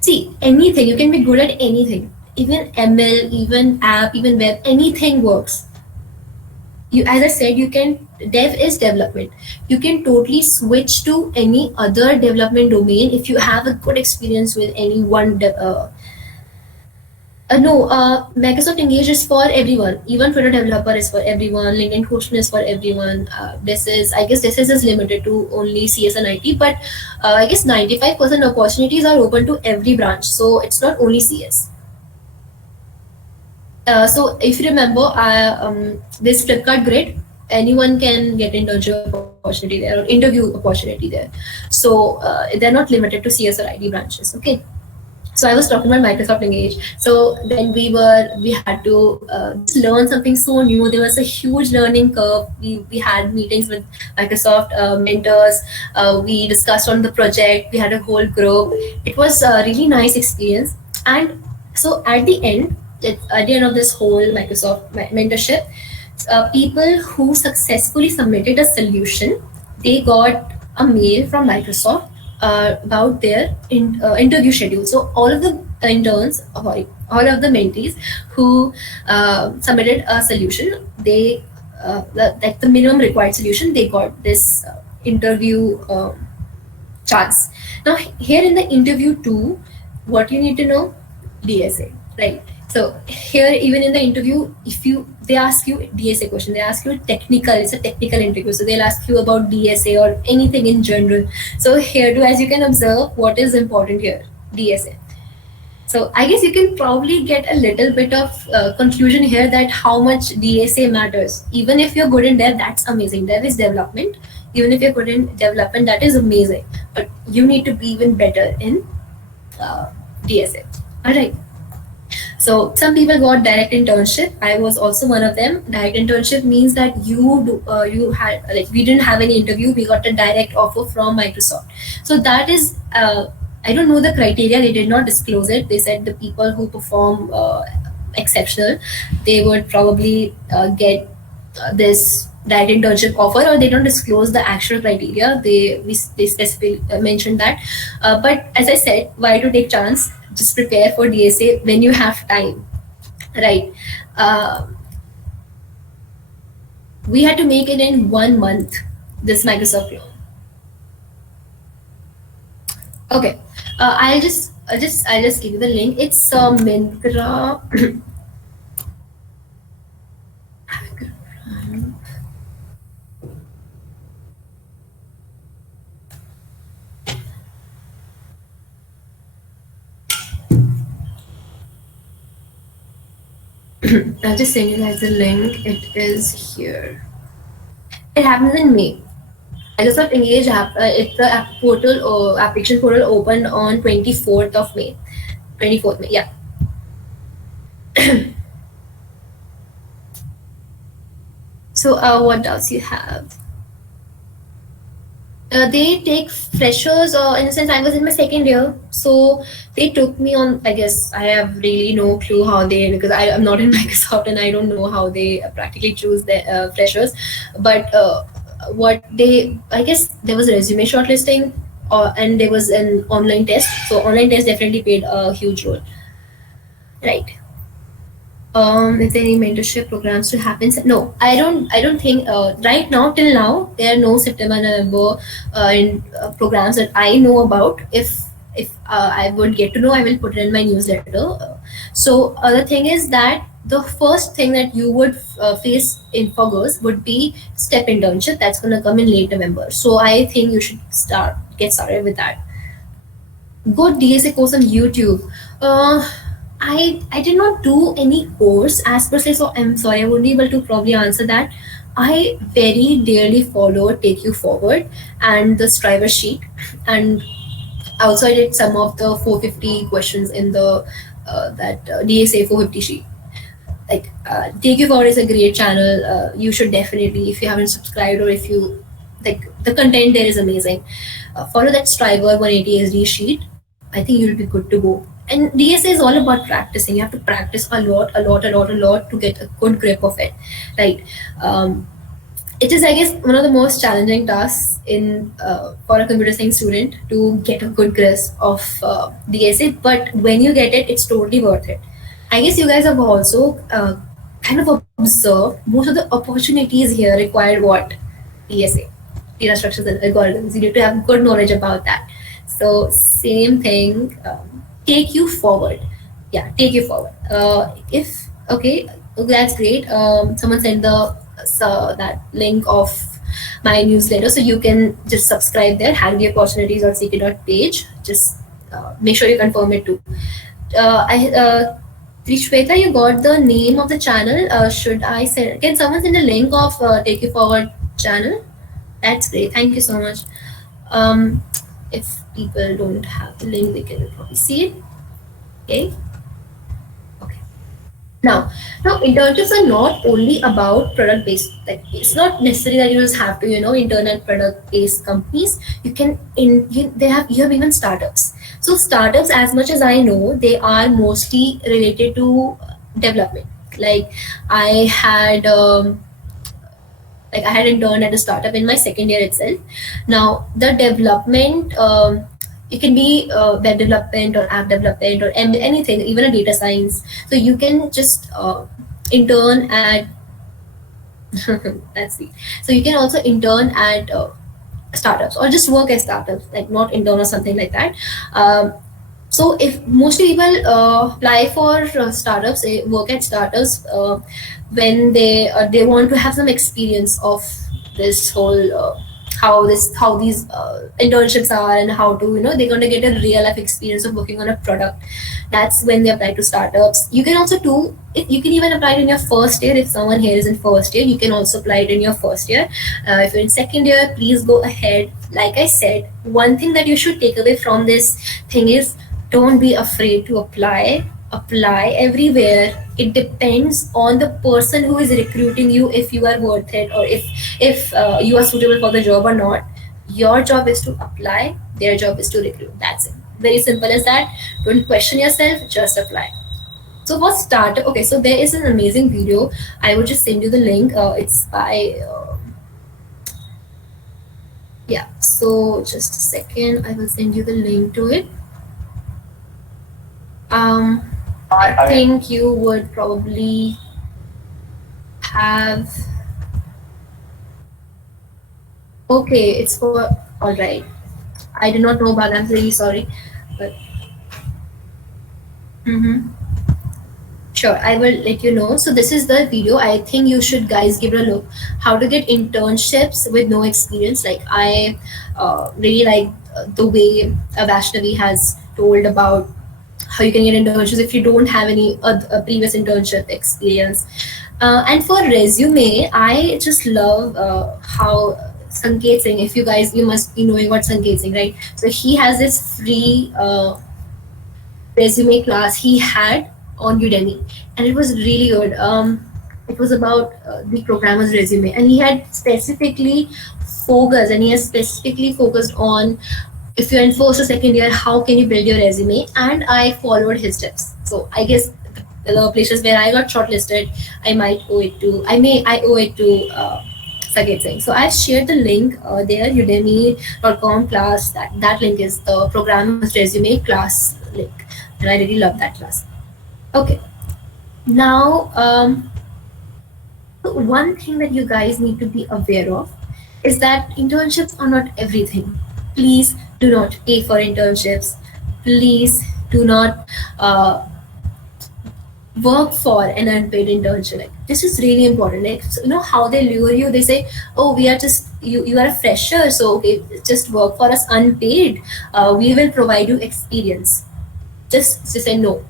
See, anything, you can be good at anything, even ML, even app, even web, anything works. As I said, dev is development. You can totally switch to any other development domain if you have a good experience with any one Microsoft Engage is for everyone. Even Twitter developer is for everyone. LinkedIn Coachline is for everyone. This is limited to only CS and IT, but I guess 95% opportunities are open to every branch. So it's not only CS. So if you remember, this Flipkart grid, anyone can get internship opportunity there or interview opportunity there. So they're not limited to CS or ID branches. Okay. So I was talking about Microsoft Engage. So then we had to just learn something so new. There was a huge learning curve. We had meetings with Microsoft mentors. We discussed on the project. We had a whole group. It was a really nice experience. And so at the end of this whole Microsoft mentorship, people who successfully submitted a solution, they got a mail from Microsoft about their interview schedule. So all of the interns, all of the mentees who submitted a solution, they like the minimum required solution, they got this interview chance. Now here in the interview too, what you need to know, DSA, right? So here, even in the interview, they ask you DSA question, they ask you technical, it's a technical interview. So they'll ask you about DSA or anything in general. So here too, as you can observe, what is important here? DSA. So I guess you can probably get a little bit of conclusion here that how much DSA matters. Even if you're good in dev, that's amazing. Dev is development. Even if you're good in development, that is amazing. But you need to be even better in DSA. All right. So some people got direct internship. I was also one of them. Direct internship means that we didn't have any interview. We got a direct offer from Microsoft. So that is, I don't know the criteria. They did not disclose it. They said the people who perform exceptional, they would probably get this direct internship offer, or they don't disclose the actual criteria. They specifically mentioned that. But as I said, why to take chance? Just prepare for DSA when you have time, right? We had to make it in 1 month, this Microsoft loan. Okay, I'll just give you the link. It's Mintra. I'll just send you guys the link. It is here. It happens in May. Microsoft Engage it's the application portal opened on 24th of May. 24th May, yeah. So what else you have? They take freshers, in a sense I was in my second year, so they took me on. I guess I have really no clue how they, because I'm not in Microsoft and I don't know how they practically choose the freshers. But I guess there was a resume shortlisting, and there was an online test. So online test definitely played a huge role, right? If there are any mentorship programs to happen, no, I don't think right now, till now, there are no September, November programs that I know about. If I would get to know, I will put it in my newsletter. So the thing is that the first thing that you would face in Foggers would be STEP internship. That's going to come in late November. So I think you should get started with that. Good DSA course on YouTube. I did not do any course as per se, so I'm sorry, I won't be able to probably answer that. I very dearly follow Take You Forward and the Striver sheet, and also I did some of the 450 questions in the DSA 450 sheet. Like Take You Forward is a great channel. You should definitely, if you haven't subscribed, or if you like, the content there is amazing. Follow that Striver 180 SD sheet. I think you'll be good to go. And DSA is all about practicing. You have to practice a lot to get a good grip of it, right? It is, I guess, one of the most challenging tasks for a computer science student to get a good grasp of DSA. But when you get it, it's totally worth it. I guess you guys have also kind of observed most of the opportunities here require what? DSA, data structures and algorithms. You need to have good knowledge about that. So same thing. Take You Forward. Yeah, Take You Forward. Okay, that's great. Someone sent that link of my newsletter, so you can just subscribe there. @opportunities.ck.page. Just make sure you confirm it too. Shweta, you got the name of the channel. Should I send? Can someone send a link of Take You Forward channel? That's great. Thank you so much. Um, if people don't have the link, they can probably see it. Okay. Okay. Now internships are not only about product based. Like it's not necessary that you just have to intern at product based companies. You can you have even startups. So startups, as much as I know, they are mostly related to development. Like I had interned at a startup in my second year itself. Now the development, it can be web development or app development or anything, even a data science. So you can just intern at that's it. So you can also intern at startups or just work at startups, like not intern or something like that. So if mostly people apply for startups, they work at startups when they want to have some experience of this whole how these internships are, and how to they're going to get a real life experience of working on a product. That's when they apply to startups. You can also do it, you can even apply it in your first year. If someone here is in first year, you can also apply it in your first year. If you're in second year, please go ahead. Like I said, one thing that you should take away from this thing is, don't be afraid to apply everywhere. It depends on the person who is recruiting you, if you are worth it, or if you are suitable for the job or not. Your job is to apply, their job is to recruit. That's it. Very simple as that. Don't question yourself, just apply. So for starter, okay, so there is an amazing video. I will just send you the link. It's by yeah, so just a second, I will send you the link to it. I think you would probably have. Okay, it's for all right. I did not know about that. I'm really sorry, but sure, I will let you know. So this is the video. I think you should guys give it a look. How to get internships with no experience. Like I really like the way Vaishnavi has told about how you can get internships if you don't have any previous internship experience. And for resume, I just love how 𝗀𝗃𝗃, if you guys, you must be knowing what 𝗀𝗃𝗃, right? So he has this free resume class he had on Udemy, and it was really good. It was about the programmer's resume, and he had specifically focused, and he has specifically focused on, if you're in first or second year, how can you build your resume? And I followed his tips. So I guess the places where I got shortlisted, I owe it to 𝗀𝗃𝗃. So I've shared the link there, udemy.com class. That link is the programmer's resume class link, and I really love that class. Okay, now one thing that you guys need to be aware of is that internships are not everything. Please do not pay for internships. Please do not work for an unpaid internship. Like, this is really important. Like, so, how they lure you. They say, "Oh, we are just you are a fresher, so okay, just work for us unpaid. We will provide you experience." Just say no.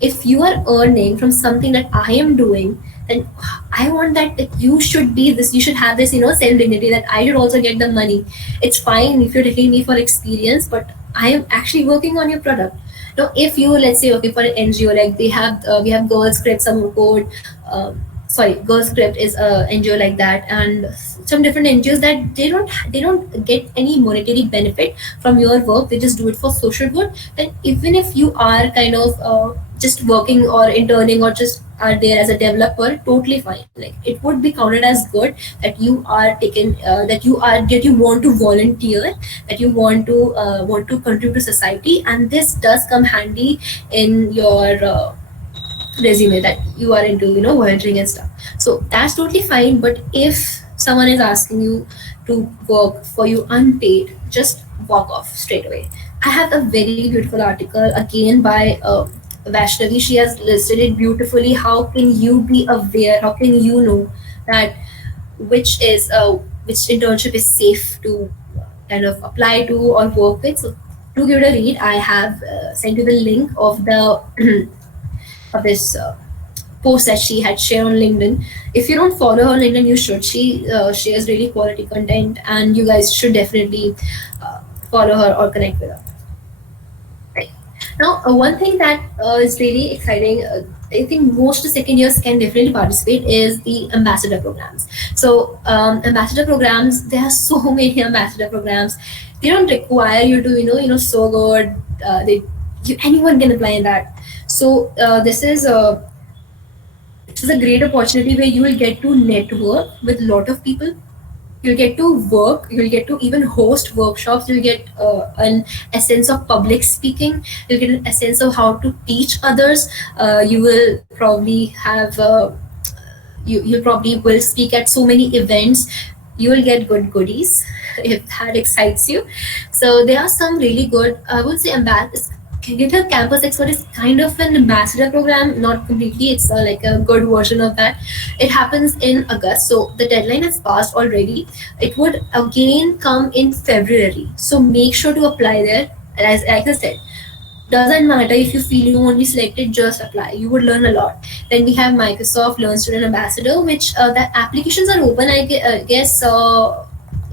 If you are earning from something that I am doing, then I want that you should be this. You should have this, self dignity, that I should also get the money. It's fine if you're taking me for experience, but I am actually working on your product. Now, if you, let's say, okay, for an NGO, like we have 𝘃𝗃𝗃𝗃, some code. 𝘃𝗃𝗃𝗃 is a NGO like that, and some different NGOs that they don't get any monetary benefit from your work. They just do it for social good. Then even if you are kind of just working or interning or just are there as a developer, totally fine. Like, it would be counted as good that you are taken, that you want to volunteer, that you want to contribute to society, and this does come handy in your resume, that you are into volunteering and stuff. So that's totally fine. But if someone is asking you to work for you unpaid, just walk off straight away. I have a very beautiful article again by Vaishnavi. She has listed it beautifully. How can you be aware? How can you know that which internship is safe to kind of apply to or work with? So to give it a read, I have sent you the link of the this post that she had shared on LinkedIn. If you don't follow her on LinkedIn, you should. She shares really quality content, and you guys should definitely follow her or connect with her. Right. Now, one thing that is really exciting, I think most second years can definitely participate, is the ambassador programs. So ambassador programs, there are so many ambassador programs. They don't require you to so good. Anyone can apply in that. So this is a great opportunity where you will get to network with a lot of people. You'll get to work, you'll get to even host workshops, you'll get a sense of public speaking, you'll get a sense of how to teach others. You will probably have, you probably will speak at so many events. You will get good goodies if that excites you. So there are some really good, I would say, GitHub Campus Expert is kind of an ambassador program, not completely. It's like a good version of that. It happens in August, so the deadline has passed already. It would again come in February, so make sure to apply there. As I said, doesn't matter if you feel you won't be selected, just apply. You would learn a lot. Then we have Microsoft Learn Student Ambassador, which the applications are open, I guess, a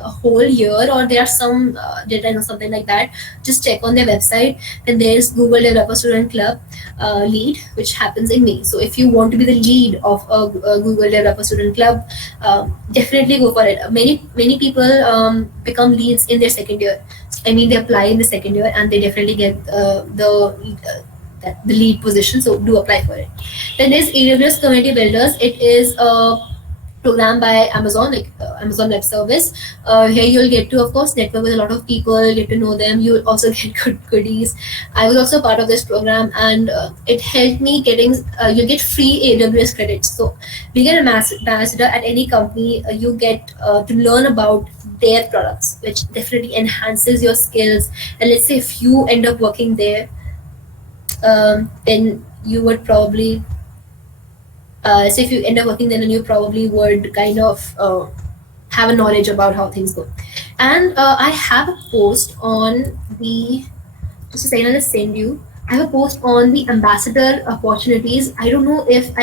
whole year, or there are some deadline or something like that. Just check on their website. Then there's Google Developer Student Club lead, which happens in May. So if you want to be the lead of a Google Developer Student Club, definitely go for it. Many people become leads in their second year. I mean, they apply in the second year and they definitely get the lead position. So do apply for it. Then there's AWS Community Builders. It is a program by Amazon, like Amazon Web Service. Here you'll get to, of course, network with a lot of people, get to know them. You'll also get good goodies. I was also part of this program, and it helped me getting, you get free AWS credits. So being an ambassador at any company, you get to learn about their products, which definitely enhances your skills. And let's say if you end up working there, then you would probably, so if you end up working there, then you probably would kind of have a knowledge about how things go. And I have a post on the, just a second, I'll just send you. I have a post on the ambassador opportunities. I don't know if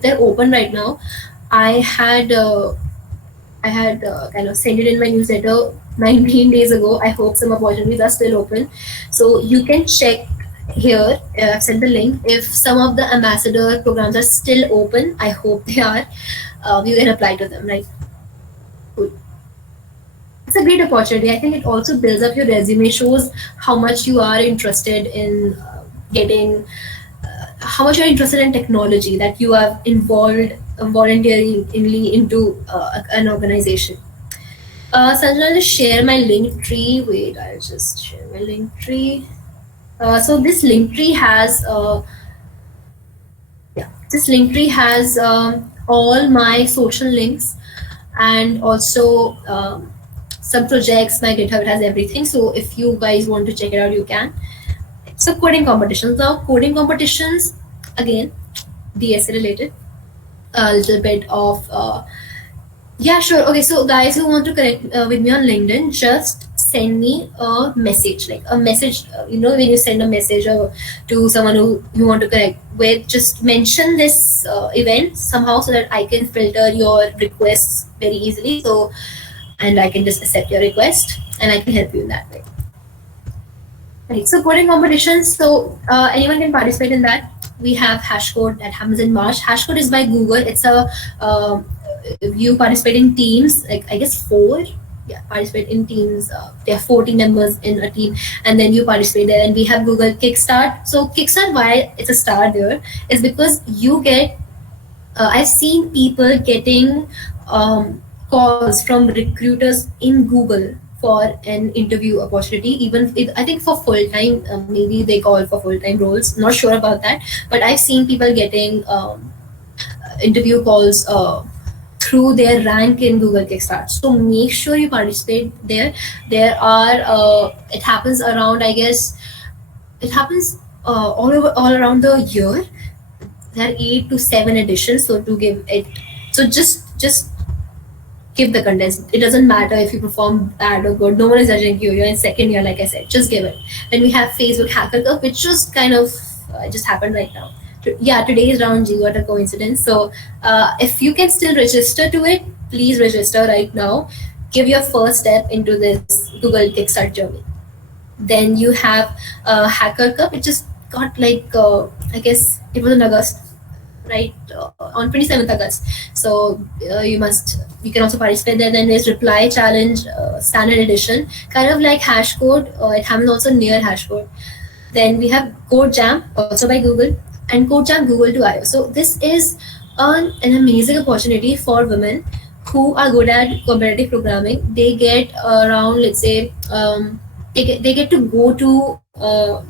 they're open right now. I had kind of sent it in my newsletter 19 days ago. I hope some opportunities are still open. So you can check here. I've sent the link. If some of the ambassador programs are still open, I hope they are. You can apply to them, right? Cool. It's a great opportunity. I think it also builds up your resume, shows how much you are interested in getting, how much you're interested in technology, that you are involved voluntarily into an organization. So I'll just share my link tree. Wait, I'll just share my link tree. So this link tree has, all my social links, and also some projects. My GitHub has everything. So if you guys want to check it out, you can. So coding competitions. Now coding competitions, again, DSA related. A little bit of, yeah, sure. Okay, so guys who want to connect with me on LinkedIn, just send me a message, like a message, when you send a message to someone who you want to connect with, just mention this event somehow so that I can filter your requests very easily. So, and I can just accept your request and I can help you in that way. Right, so coding competitions, so anyone can participate in that. We have Hashcode that happens in March. Hashcode is by Google. It's a, you participate in teams, like I guess 4. Yeah, participate in teams. There are 40 members in a team, and then you participate there. And we have Google Kickstart. So Kickstart, why it's a star there, is because you get, I've seen people getting calls from recruiters in Google for an interview opportunity. Even if, I think for full-time, maybe they call for full-time roles. Not sure about that, but I've seen people getting interview calls through their rank in Google Kickstart. So make sure you participate there. There are, it happens around, I guess, it happens all around the year. There are 8 to 7 editions. So to give it, so just give the contest. It doesn't matter if you perform bad or good. No one is judging you. You're in second year, like I said, just give it. Then we have Facebook Hackathon, which was kind of, just happened right now. today's round G, what a coincidence. So if you can still register to it, please register right now. Give your first step into this Google Kickstart journey. Then you have Hacker Cup. It just got like I guess it was in August, right, on 27th August. So you can also participate there. Then there's Reply Challenge Standard Edition, kind of like Hashcode. It happens also near Hashcode. Then we have Code Jam, also by Google, and Code Jam Google to I/O. So this is an amazing opportunity for women who are good at competitive programming. They get around, let's say, they get to go to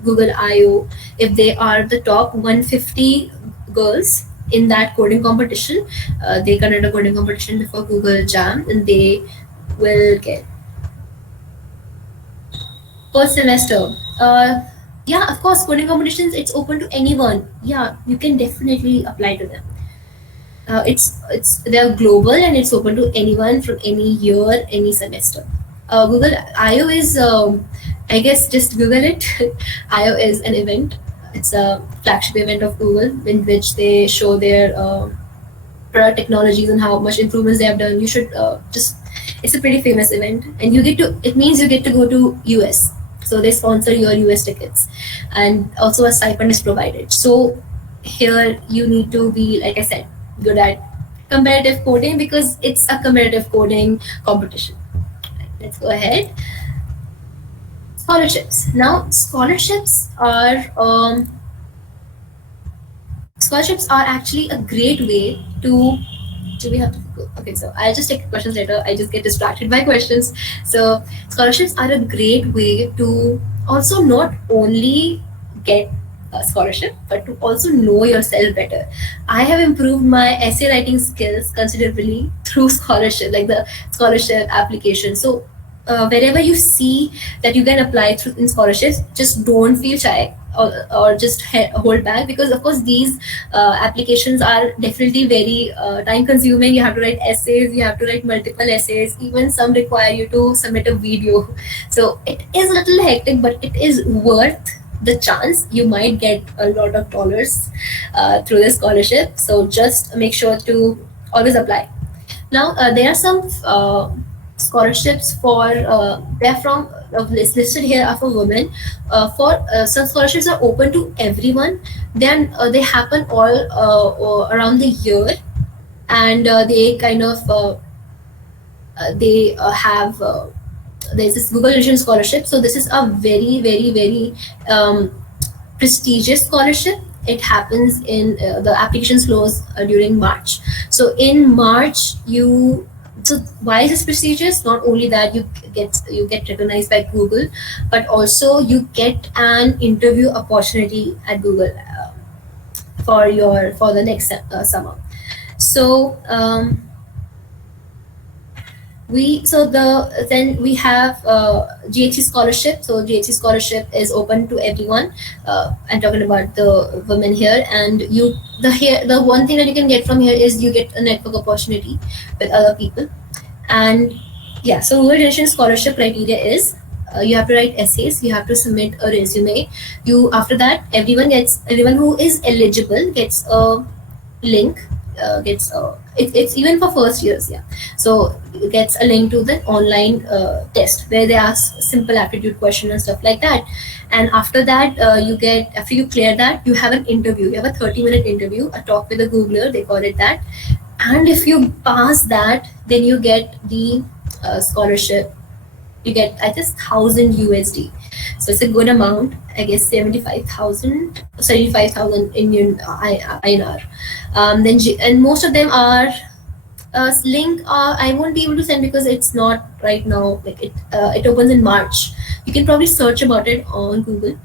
Google I/O if they are the top 150 girls in that coding competition. They conduct a coding competition before Google Jam, and they will get per semester. Yeah, of course, coding competitions, it's open to anyone. Yeah, you can definitely apply to them. They're global and it's open to anyone from any year, any semester. Google I/O is, I guess, just Google it. I/O is an event. It's a flagship event of Google in which they show their product technologies and how much improvements they have done. You should it's a pretty famous event, and it means you get to go to US. So they sponsor your US tickets, and also a stipend is provided. So here you need to be, like I said, good at competitive coding because it's a competitive coding competition. Let's go ahead. Scholarships. Now, scholarships are actually a great way to. Do we have to go? Okay, so I'll just take questions later. I just get distracted by questions. So scholarships are a great way to also not only get a scholarship, but to also know yourself better. I have improved my essay writing skills considerably through scholarship, like the scholarship application. So wherever you see that you can apply through in scholarships, just don't feel shy or just hold back, because of course these applications are definitely very time consuming. You have to write essays, you have to write multiple essays, even some require you to submit a video. So it is a little hectic, but it is worth the chance. You might get a lot of dollars through this scholarship. So just make sure to always apply. Now there are some scholarships for they're from listed here are for women. For some scholarships are open to everyone. Then they happen all around the year, and they kind of have there's this Google Vision Scholarship. So this is a very, very, very prestigious scholarship. It happens in the applications close during March. So in March, so why is this prestigious? Not only that you get recognized by Google, but also you get an interview opportunity at Google for the next summer. So then we have 𝗀𝗲 Scholarship. So 𝗀𝗲 Scholarship is open to everyone. I'm talking about the women here, and the one thing that you can get from here is you get a network opportunity with other people. And yeah, so Google Generation Scholarship criteria is you have to write essays, you have to submit a resume. After that, everyone who is eligible gets a link. It's even for first years, yeah. So it gets a link to the online test where they ask simple aptitude question and stuff like that. And after that, after you clear that, you have an interview. You have a 30-minute interview, a talk with a Googler, they call it that. And if you pass that, then you get the scholarship. You get, I guess, 1,000 USD. So it's a good amount. I guess 75,000 Indian INR. And most of them are link. I won't be able to send because it's not right now. Like it opens in March. You can probably search about it on Google.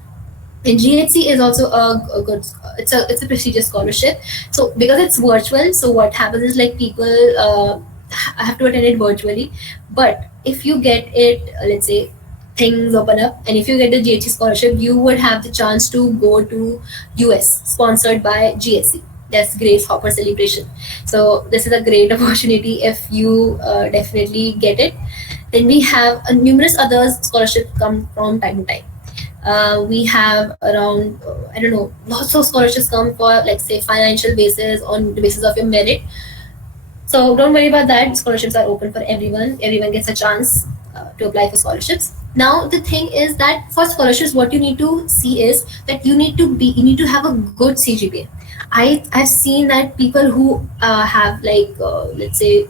And 𝗀𝗲 is also a good. It's a prestigious scholarship. So because it's virtual, so what happens is like people have to attend it virtually. But if you get it, let's say things open up, and if you get the 𝗀𝗲 Scholarship, you would have the chance to go to US, sponsored by 𝗀𝗲. That's Grace Hopper celebration. So this is a great opportunity if you definitely get it. Then we have numerous other scholarships come from time to time. We have around I don't know, lots of scholarships come for, let's say, financial basis, on the basis of your merit. So don't worry about that. Scholarships are open for everyone. Everyone gets a chance to apply for scholarships. Now the thing is that for scholarships, what you need to see is that you need to have a good CGPA. I've seen that people who have like let's say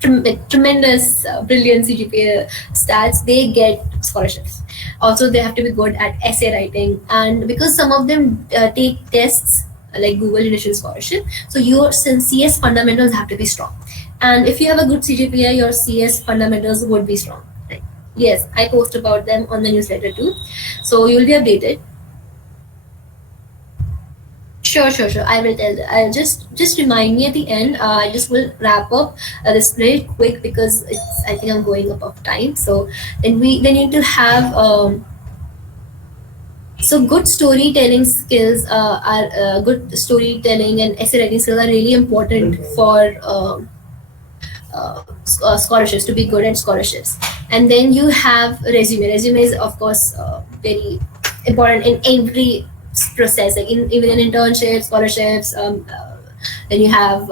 tremendous brilliant CGPA stats, they get scholarships. Also, they have to be good at essay writing, and because some of them take tests like Google Initial Scholarship, so your CS fundamentals have to be strong. And if you have a good CGPA, your CS fundamentals would be strong. Right? Yes, I post about them on the newsletter too, so you will be updated. Sure. I will tell. I'll just remind me at the end. I just will wrap up this very quick because I think I'm going up of time. So then they need to have so good storytelling skills are good storytelling and essay writing skills are really important for scholarships, to be good at scholarships. And then you have resume. Resume is of course very important in every process, like even in internships, scholarships. Then you have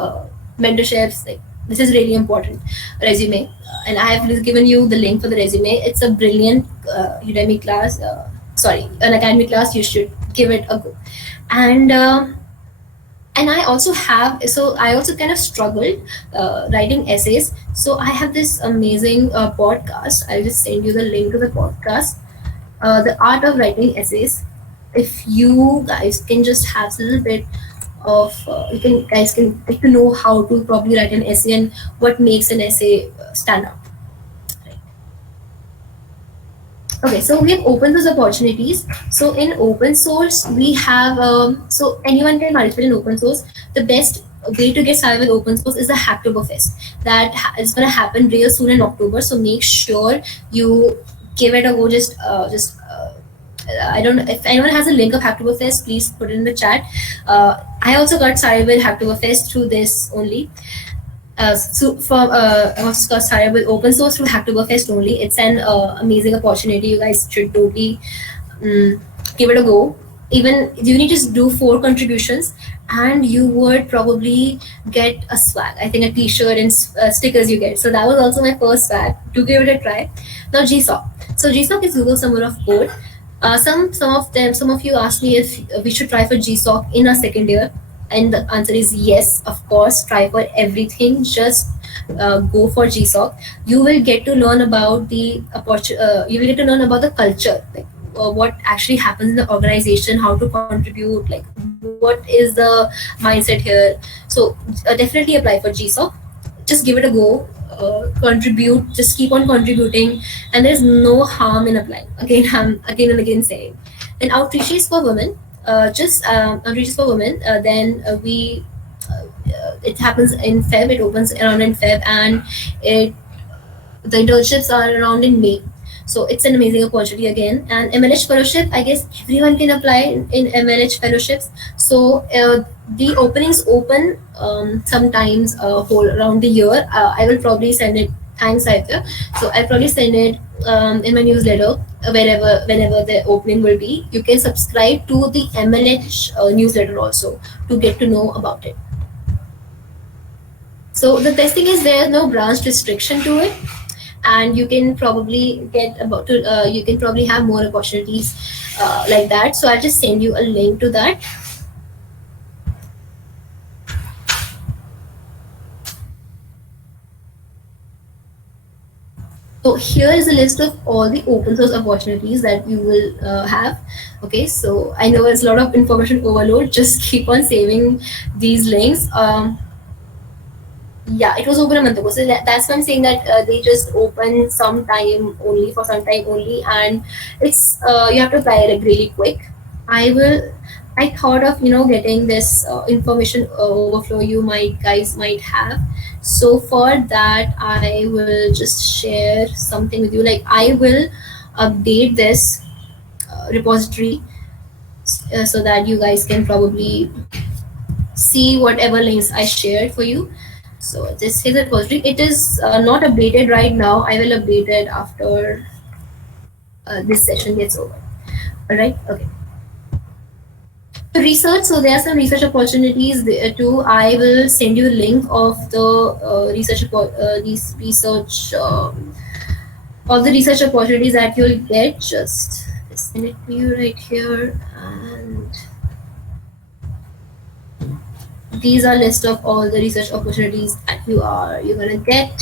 mentorships. Like this is really important. Resume, and I have given you the link for the resume. It's a brilliant Udemy class. An academic class. You should give it a go. And I also kind of struggled writing essays. So I have this amazing podcast. I'll just send you the link to the podcast, The Art of Writing Essays. If you guys can just have a little bit of, guys can get to know how to properly write an essay and what makes an essay stand out. Okay, so we have open source opportunities. So in open source, we have, so anyone can participate in open source. The best way to get started with open source is the Hacktoberfest. That is going to happen real soon in October. So make sure you give it a go. I don't know if anyone has a link of Hacktoberfest, please put it in the chat. I also got started with Hacktoberfest through this only. I was got started with open source through Hacktoberfest only. It's an amazing opportunity. You guys should totally give it a go. Even you need to just do 4 contributions, and you would probably get a swag. I think a T-shirt and stickers you get. So that was also my first swag. Do give it a try. Now GSOC. So GSOC is Google Summer of Code. Some of you asked me if we should try for GSOC in our second year, and the answer is yes, of course. Try for everything. Just go for GSOC. You will get to learn about the you will get to learn about the culture, like what actually happens in the organization, how to contribute, like what is the mindset here. So definitely apply for GSOC. Just give it a go. Contribute, just keep on contributing, and there's no harm in applying. Again, I'm again and again saying. And outreaches for women, outreaches for women. Then it happens in Feb. It opens around in Feb, and the internships are around in May. So it's an amazing opportunity again. And MLH fellowship, I guess everyone can apply in MLH fellowships. So the openings open sometimes whole around the year. I will probably send it. Thanks, Saitya. So I'll probably send it in my newsletter whenever the opening will be. You can subscribe to the MLH newsletter also to get to know about it. So the best thing is there's no branch restriction to it, and you can probably you can probably have more opportunities like that. So I'll just send you a link to that. So here is a list of all the open source opportunities that you will have. Okay, so I know it's a lot of information overload. Just keep on saving these links. Yeah, it was open a month ago. So that's why I'm saying that they just open for some time only, and it's you have to apply like really quick. I thought of getting this information overflow you guys might have. So for that, I will just share something with you. Like I will update this repository so that you guys can probably see whatever links I shared for you. So this is the repository. It is not updated right now. I will update it after this session gets over. All right. Okay. Research. So there are some research opportunities there too. I will send you a link of the these research all the research opportunities that you'll get. Just send it to you right here, and these are list of all the research opportunities that you're gonna get.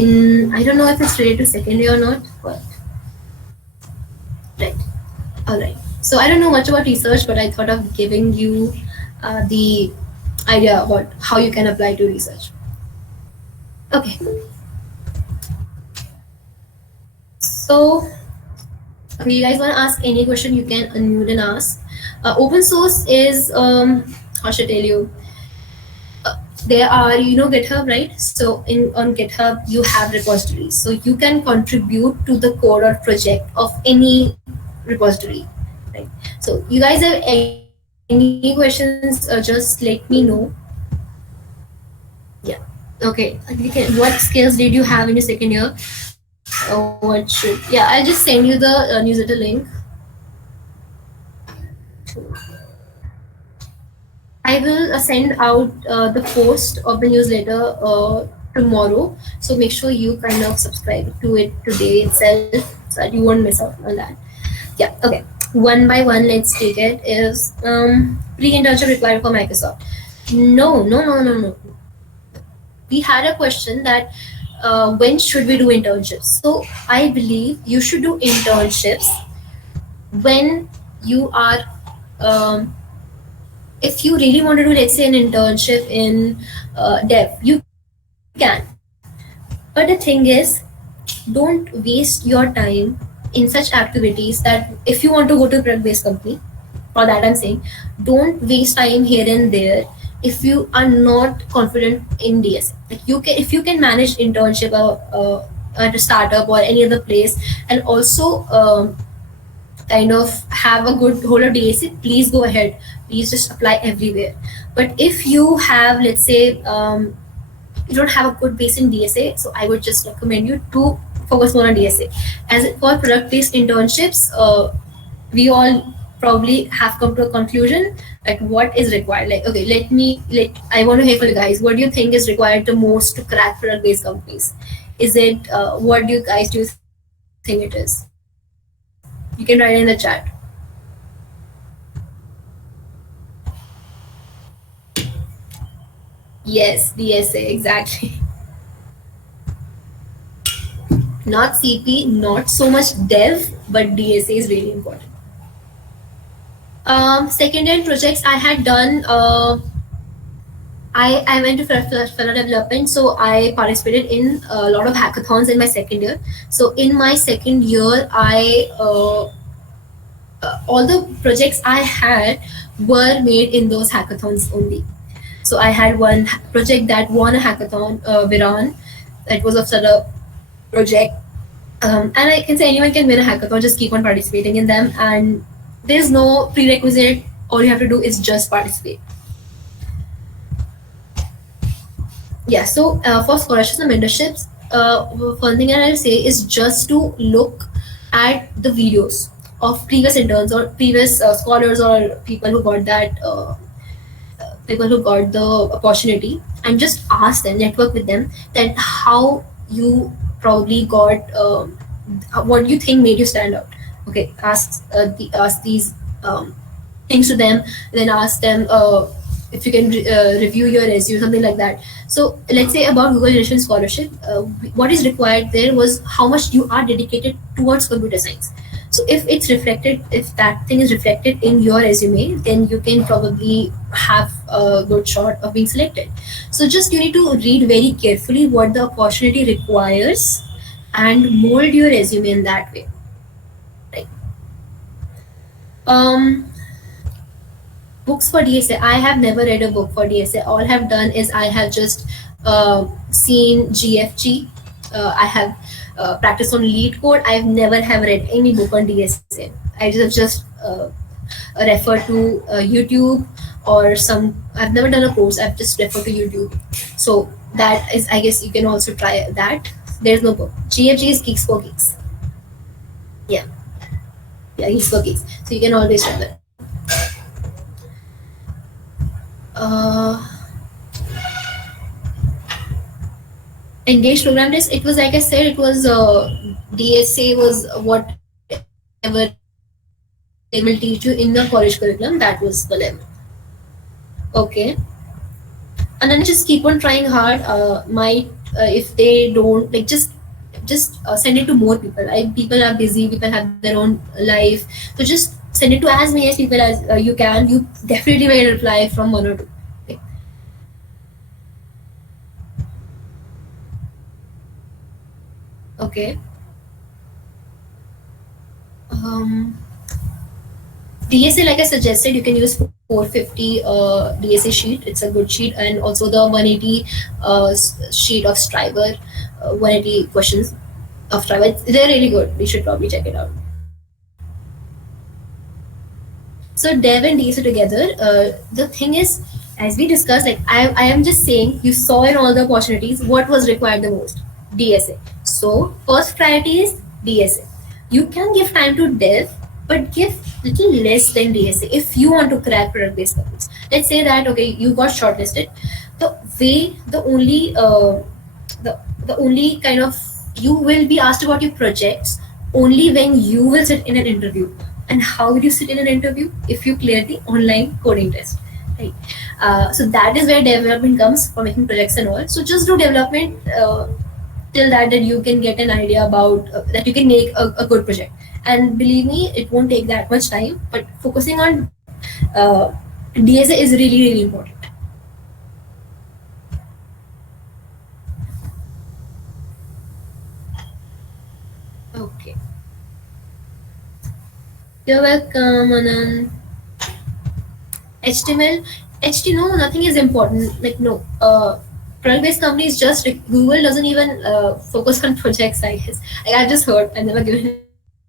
I don't know if it's related to secondary or not, but right. All right. So I don't know much about research, but I thought of giving you the idea about how you can apply to research. Okay. So, okay, you guys want to ask any question, you can unmute and ask. Open source is, how should I tell you? There are, GitHub, right? So on GitHub, you have repositories. So you can contribute to the code or project of any repository, right? So you guys have any questions, just let me know. Yeah. Okay. What skills did you have in your second year? I'll just send you the newsletter link. I will send out the post of the newsletter tomorrow. So make sure you kind of subscribe to it today itself so that you won't miss out on that. Yeah, okay. One by one, let's take it. Is pre-internship required for Microsoft? No. We had a question that when should we do internships? So I believe you should do internships when you are if you really want to do, let's say, an internship in dev, you can. But the thing is, don't waste your time in such activities that if you want to go to a product-based company, for that I'm saying, don't waste time here and there if you are not confident in DSA. Like if you can manage internship at a startup or any other place, and also kind of have a good hold of DSA, please go ahead. Please just apply everywhere. But if you have, let's say, you don't have a good base in DSA, so I would just recommend you to focus more on DSA. As for product-based internships, we all probably have come to a conclusion like what is required. Like, okay, I want to hear from you guys. What do you think is required the most to crack product-based companies? Is it what do you guys think it is? You can write it in the chat. Yes, DSA, exactly. Not CP, not so much dev, but DSA is really important. Second-hand projects I had done, I went to fellow development, so I participated in a lot of hackathons in my second year. So in my second year, all the projects I had were made in those hackathons only. So I had one project that won a hackathon, Viran. It was a startup project. And I can say anyone can win a hackathon, just keep on participating in them. And there's no prerequisite. All you have to do is just participate. Yeah, so for scholarships and mentorships, one thing I'll say is just to look at the videos of previous interns or previous scholars or people who got that people who got the opportunity, and just ask them, network with them, that how you probably got what you think made you stand out. Okay, ask these things to them, then ask them if you can review your resume, something like that. So let's say about Google Generation Scholarship, what is required there was how much you are dedicated towards computer science. So if it's reflected, if that thing is reflected in your resume, then you can probably have a good shot of being selected. So just you need to read very carefully what the opportunity requires and mold your resume in that way. Right. Books for DSA. I have never read a book for DSA. All I have done is I have just seen GFG. I have practiced on lead code. I've never have read any book on DSA. I just refer to YouTube or some. I've never done a course. I've just referred to YouTube. So that is, I guess you can also try that. There's no book. GFG is Geeks for Geeks. Yeah. Yeah, he's for Geeks. So you can always try that. Engaged program test, it was like I said, it was DSA was whatever they will teach you in the college curriculum, that was the level. Okay. And then just keep on trying hard. Might if they don't like, just send it to more people. People are busy, people have their own life, so just send it to as many as people as you can. You definitely will reply from one or two. Okay. Okay. DSA, like I suggested, you can use 450 DSA sheet. It's a good sheet, and also the 180 sheet of 𝗧𝗲𝗹, 180 questions of 𝗧𝗲𝗹. They're really good. You should probably check it out. So Dev and DSA together. The thing is, as we discussed, like I am just saying, you saw in all the opportunities what was required the most. DSA. So first priority is DSA. You can give time to Dev, but give little less than DSA if you want to crack product-based companies. Let's say that okay, you got shortlisted. The only kind of, you will be asked about your projects only when you will sit in an interview. And how will you sit in an interview? If you clear the online coding test, right? So that is where development comes for making projects and all. So just do development till that you can get an idea about that you can make a good project. And believe me, it won't take that much time. But focusing on DSA is really important. Okay. You're welcome, Anand. HTML, no, nothing is important. Like no, product-based companies just Google doesn't even focus on projects. I guess I've just heard. I've never given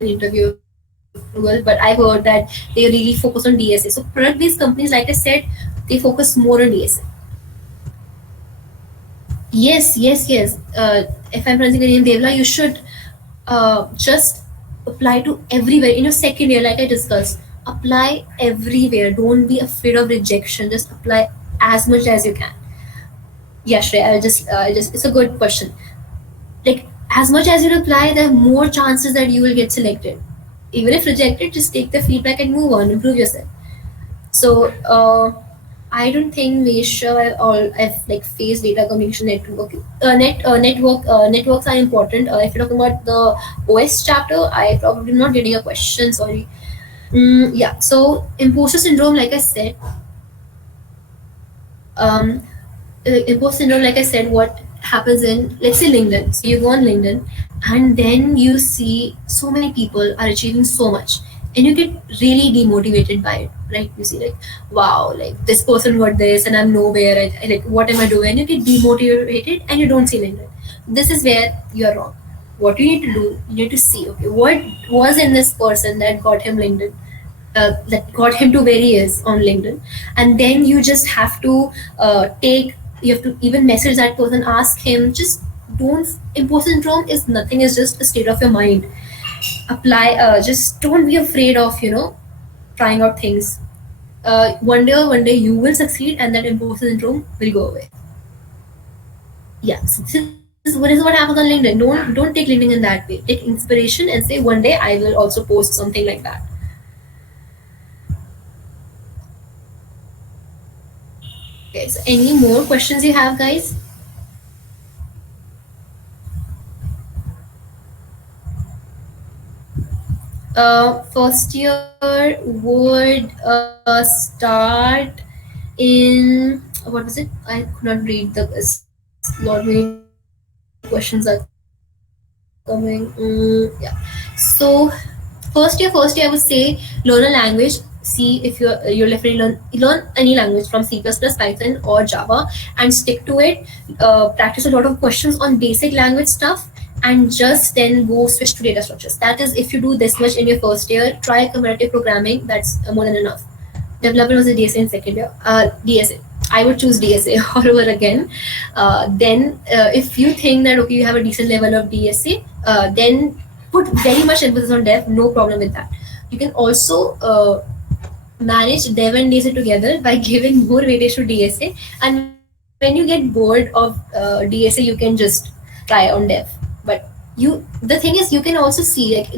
an interview with Google, but I've heard that they really focus on DSA. So product-based companies, like I said, they focus more on DSA. Yes. If I'm pronouncing the name 𝗀𝗹𝗹, you should just apply to everywhere in your second year. Like I discussed, apply everywhere. Don't be afraid of rejection. Just apply as much as you can. Yeah, Shreya, it's a good question. Like as much as you apply, there are more chances that you will get selected. Even if rejected, just take the feedback and move on, improve yourself. So I don't think I've like faced data communication network. Networks are important. If you're talking about the OS chapter, I probably not getting a question. Sorry. Yeah. So imposter syndrome, like I said. Imposter syndrome, like I said, what happens in, let's say, LinkedIn. So you go on LinkedIn, and then you see so many people are achieving so much, and you get really demotivated by it, right? You see like, wow, like this person got this and I'm nowhere. I like, what am I doing? You get demotivated and you don't see LinkedIn. This is where you're wrong. What you need to do, you need to see, okay, what was in this person that got him LinkedIn, that got him to where he is on LinkedIn. And then you just have to you have to even message that person, ask him. Just don't, imposter syndrome is nothing, it's just a state of your mind. Apply, just don't be afraid of trying out things. One day you will succeed and that imposter syndrome will go away. Yeah, so this is what happens on LinkedIn. Don't take LinkedIn in that way. Take inspiration and say, one day I will also post something like that. Okay, so any more questions you have, guys? First year would start in, what was it? I could not read the lot many questions are coming. Yeah. So first year I would say learn a language. See if you're definitely learn any language from C++, Python or Java and stick to it. Practice a lot of questions on basic language stuff, and just then go switch to data structures. That is, if you do this much in your first year, try comparative programming. That's more than enough. Development was a DSA in second year. DSA. I would choose DSA all over again. Then if you think that okay, you have a decent level of DSA, then put very much emphasis on dev. No problem with that. you can also manage dev and DSA together by giving more weightage to DSA. And when you get bored of DSA, you can just try on dev. But the thing is, you can also see like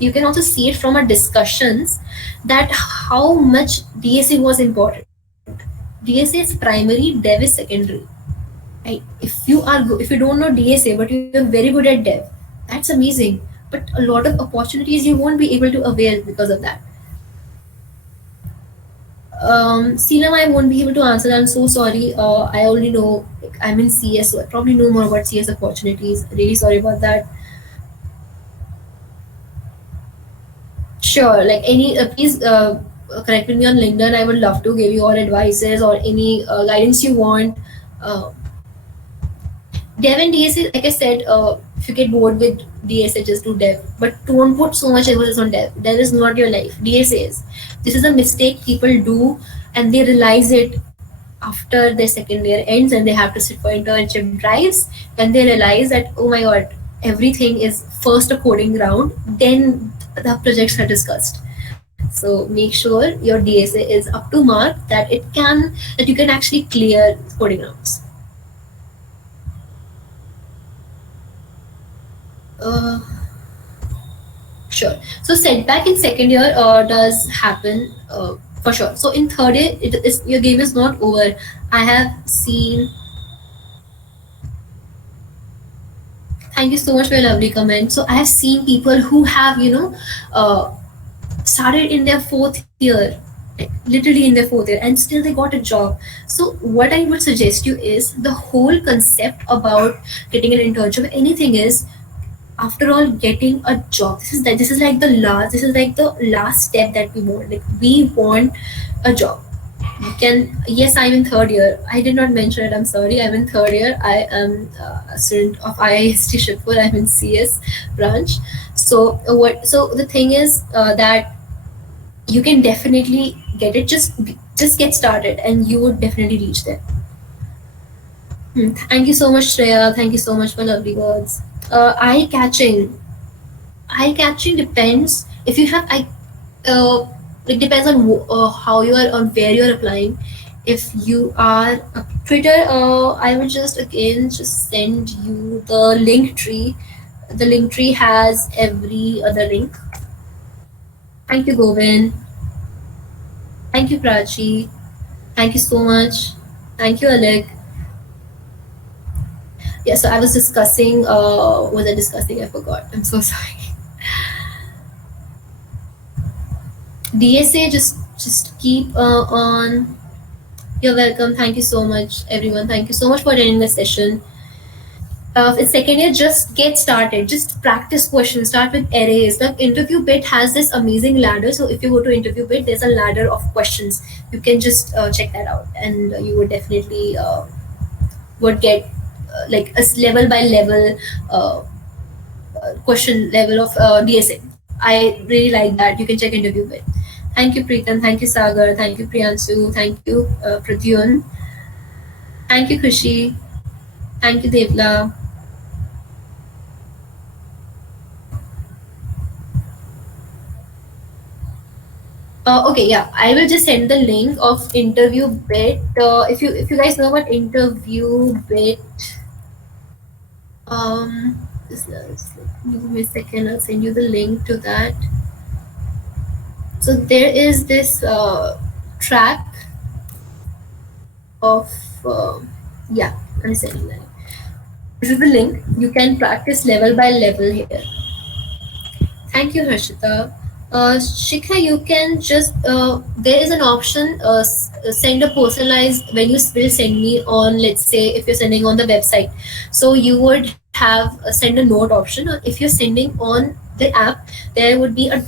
you can also see it from our discussions that how much DSA was important. DSA is primary, dev is secondary. Right? If you don't know DSA but you're very good at dev, that's amazing. But a lot of opportunities you won't be able to avail because of that. Seelam, I won't be able to answer. I'm so sorry. I only know like, I'm in CS, so I probably know more about CS opportunities. Really sorry about that. Sure, like any, please connect with me on LinkedIn. I would love to give you all advices or any guidance you want. Uh, Dev and DSA, like I said, if you get bored with DSA, just do Dev. But don't put so much emphasis on Dev. Dev is not your life. DSA is. This is a mistake people do, and they realize it after their second year ends and they have to sit for internship drives. When they realize that, oh my god, everything is first a coding round, then the projects are discussed. So make sure your DSA is up to mark, that you can actually clear coding rounds. Uh, sure. So setback in second year does happen for sure. So in third year, your game is not over. I have seen. Thank you so much for your lovely comment. So I have seen people who have started in their fourth year, like, literally in their fourth year, and still they got a job. So what I would suggest you is the whole concept about getting an internship. Anything is, after all, getting a job, this is like the last step that we want. Like we want a job. You can, yes, I'm in third year. I did not mention it, I'm sorry. I'm in third year. I am a student of IIEST Shipur. I'm in CS branch. So the thing is that you can definitely get it. Just get started and you would definitely reach there. Thank you so much, Shreya. Thank you so much for lovely words. Eye catching. Eye catching depends. If you have eye, it depends on how you are, on where you are applying. If you are Twitter, I will just again just send you the link tree. The link tree has every other link. Thank you, Govin. Thank you, Prachi. Thank you so much. Thank you, Alec. Yeah, so I was discussing, was I discussing? I forgot. I'm so sorry. DSA, just keep on. You're welcome. Thank you so much, everyone. Thank you so much for attending the session. In second year, just get started. Just practice questions. Start with arrays. The interview bit has this amazing ladder. So if you go to interview bit, there's a ladder of questions. You can just check that out, and you would definitely would get like a level by level question level of DSA. I really like that. You can check interview bit. Thank you, Preetam. Thank you, Sagar. Thank you, Priyanshu. Thank you, Pratyun. Thank you, Khushi. Thank you, Devla. Okay, yeah, I will just send the link of interview bit. If you guys know about interview bit, give me a second. I'll send you the link to that. So there is this track of yeah, I'm sending that. This is the link. You can practice level by level here. Thank you, Harshita. Shikha, you can just there is an option send a personalized when you will send me on, let's say if you're sending on the website, so you would have send a note option. Or if you're sending on the app, there would be a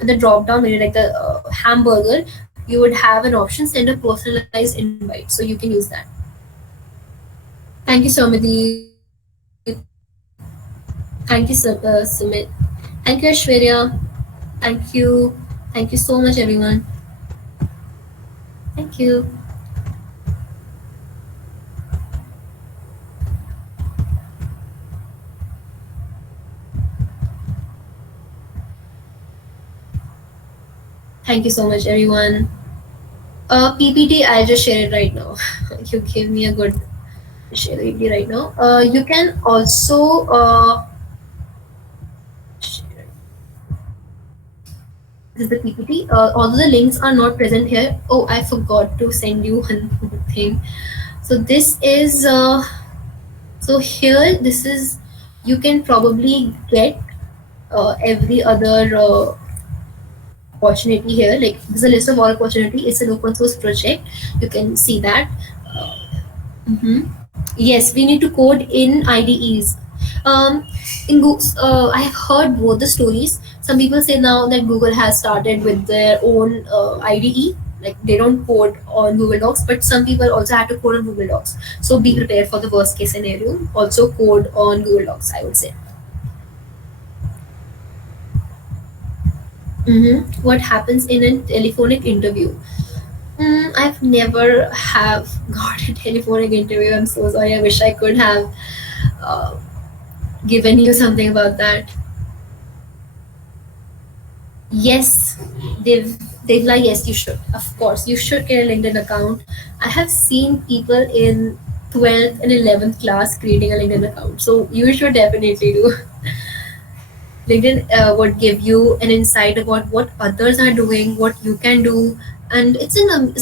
in the drop down menu like the hamburger, you would have an option send a personalized invite, so you can use that. Thank you, Somadi. Thank you, Sumit. Thank you, Ashwarya. Thank you. Thank you so much, everyone. Thank you. Thank you so much, everyone. PPT, I'll just share it right now. You give me a good share PPT right now. You can also share. This is the PPT. Although the links are not present here. Oh, I forgot to send you one more thing. So this is so here. This is you can probably get every other opportunity here. Like there's a list of all opportunity. It's an open source project. You can see that. Mhm. Yes, we need to code in IDEs. Um, I have heard both the stories. Some people say now that Google has started with their own IDE. Like they don't code on Google Docs, but some people also have to code on Google Docs. So be prepared for the worst case scenario. Also code on Google Docs, I would say. What happens in a telephonic interview? I've never have got a telephonic interview. I'm so sorry. I wish I could have uh, given you something about that. Yes, they've like yes, you should. Of course, you should get a LinkedIn account. I have seen people in 12th and 11th class creating a LinkedIn account. So you should definitely do. LinkedIn would give you an insight about what others are doing, what you can do, and it's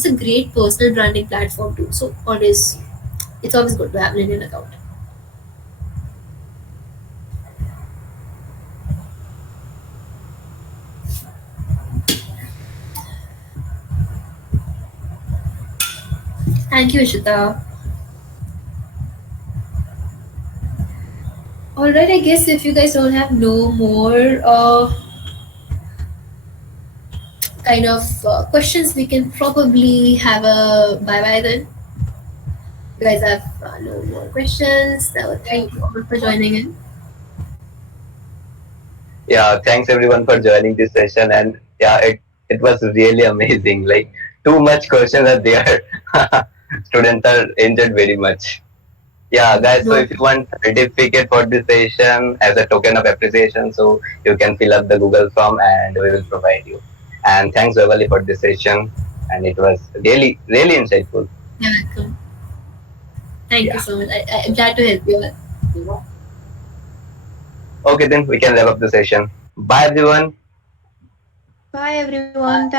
a great personal branding platform too. So always it's always good to have a LinkedIn account. Thank you, Ishita. All right, I guess if you guys don't have no more kind of questions, we can probably have a bye bye then. You guys have no more questions. So thank you all for joining in. Yeah, thanks everyone for joining this session. And yeah, it was really amazing. Like too much questions are there. Students are enjoyed very much. Yeah, guys. So No, if you want certificate for this session as a token of appreciation, so you can fill up the Google form and we will provide you. And thanks, Vibali, for this session. And it was really, really insightful. you're welcome. Thank you Yeah. so much. I'm glad to help you all. Okay, then we can wrap up the session. Bye, everyone. Bye everyone. Thank you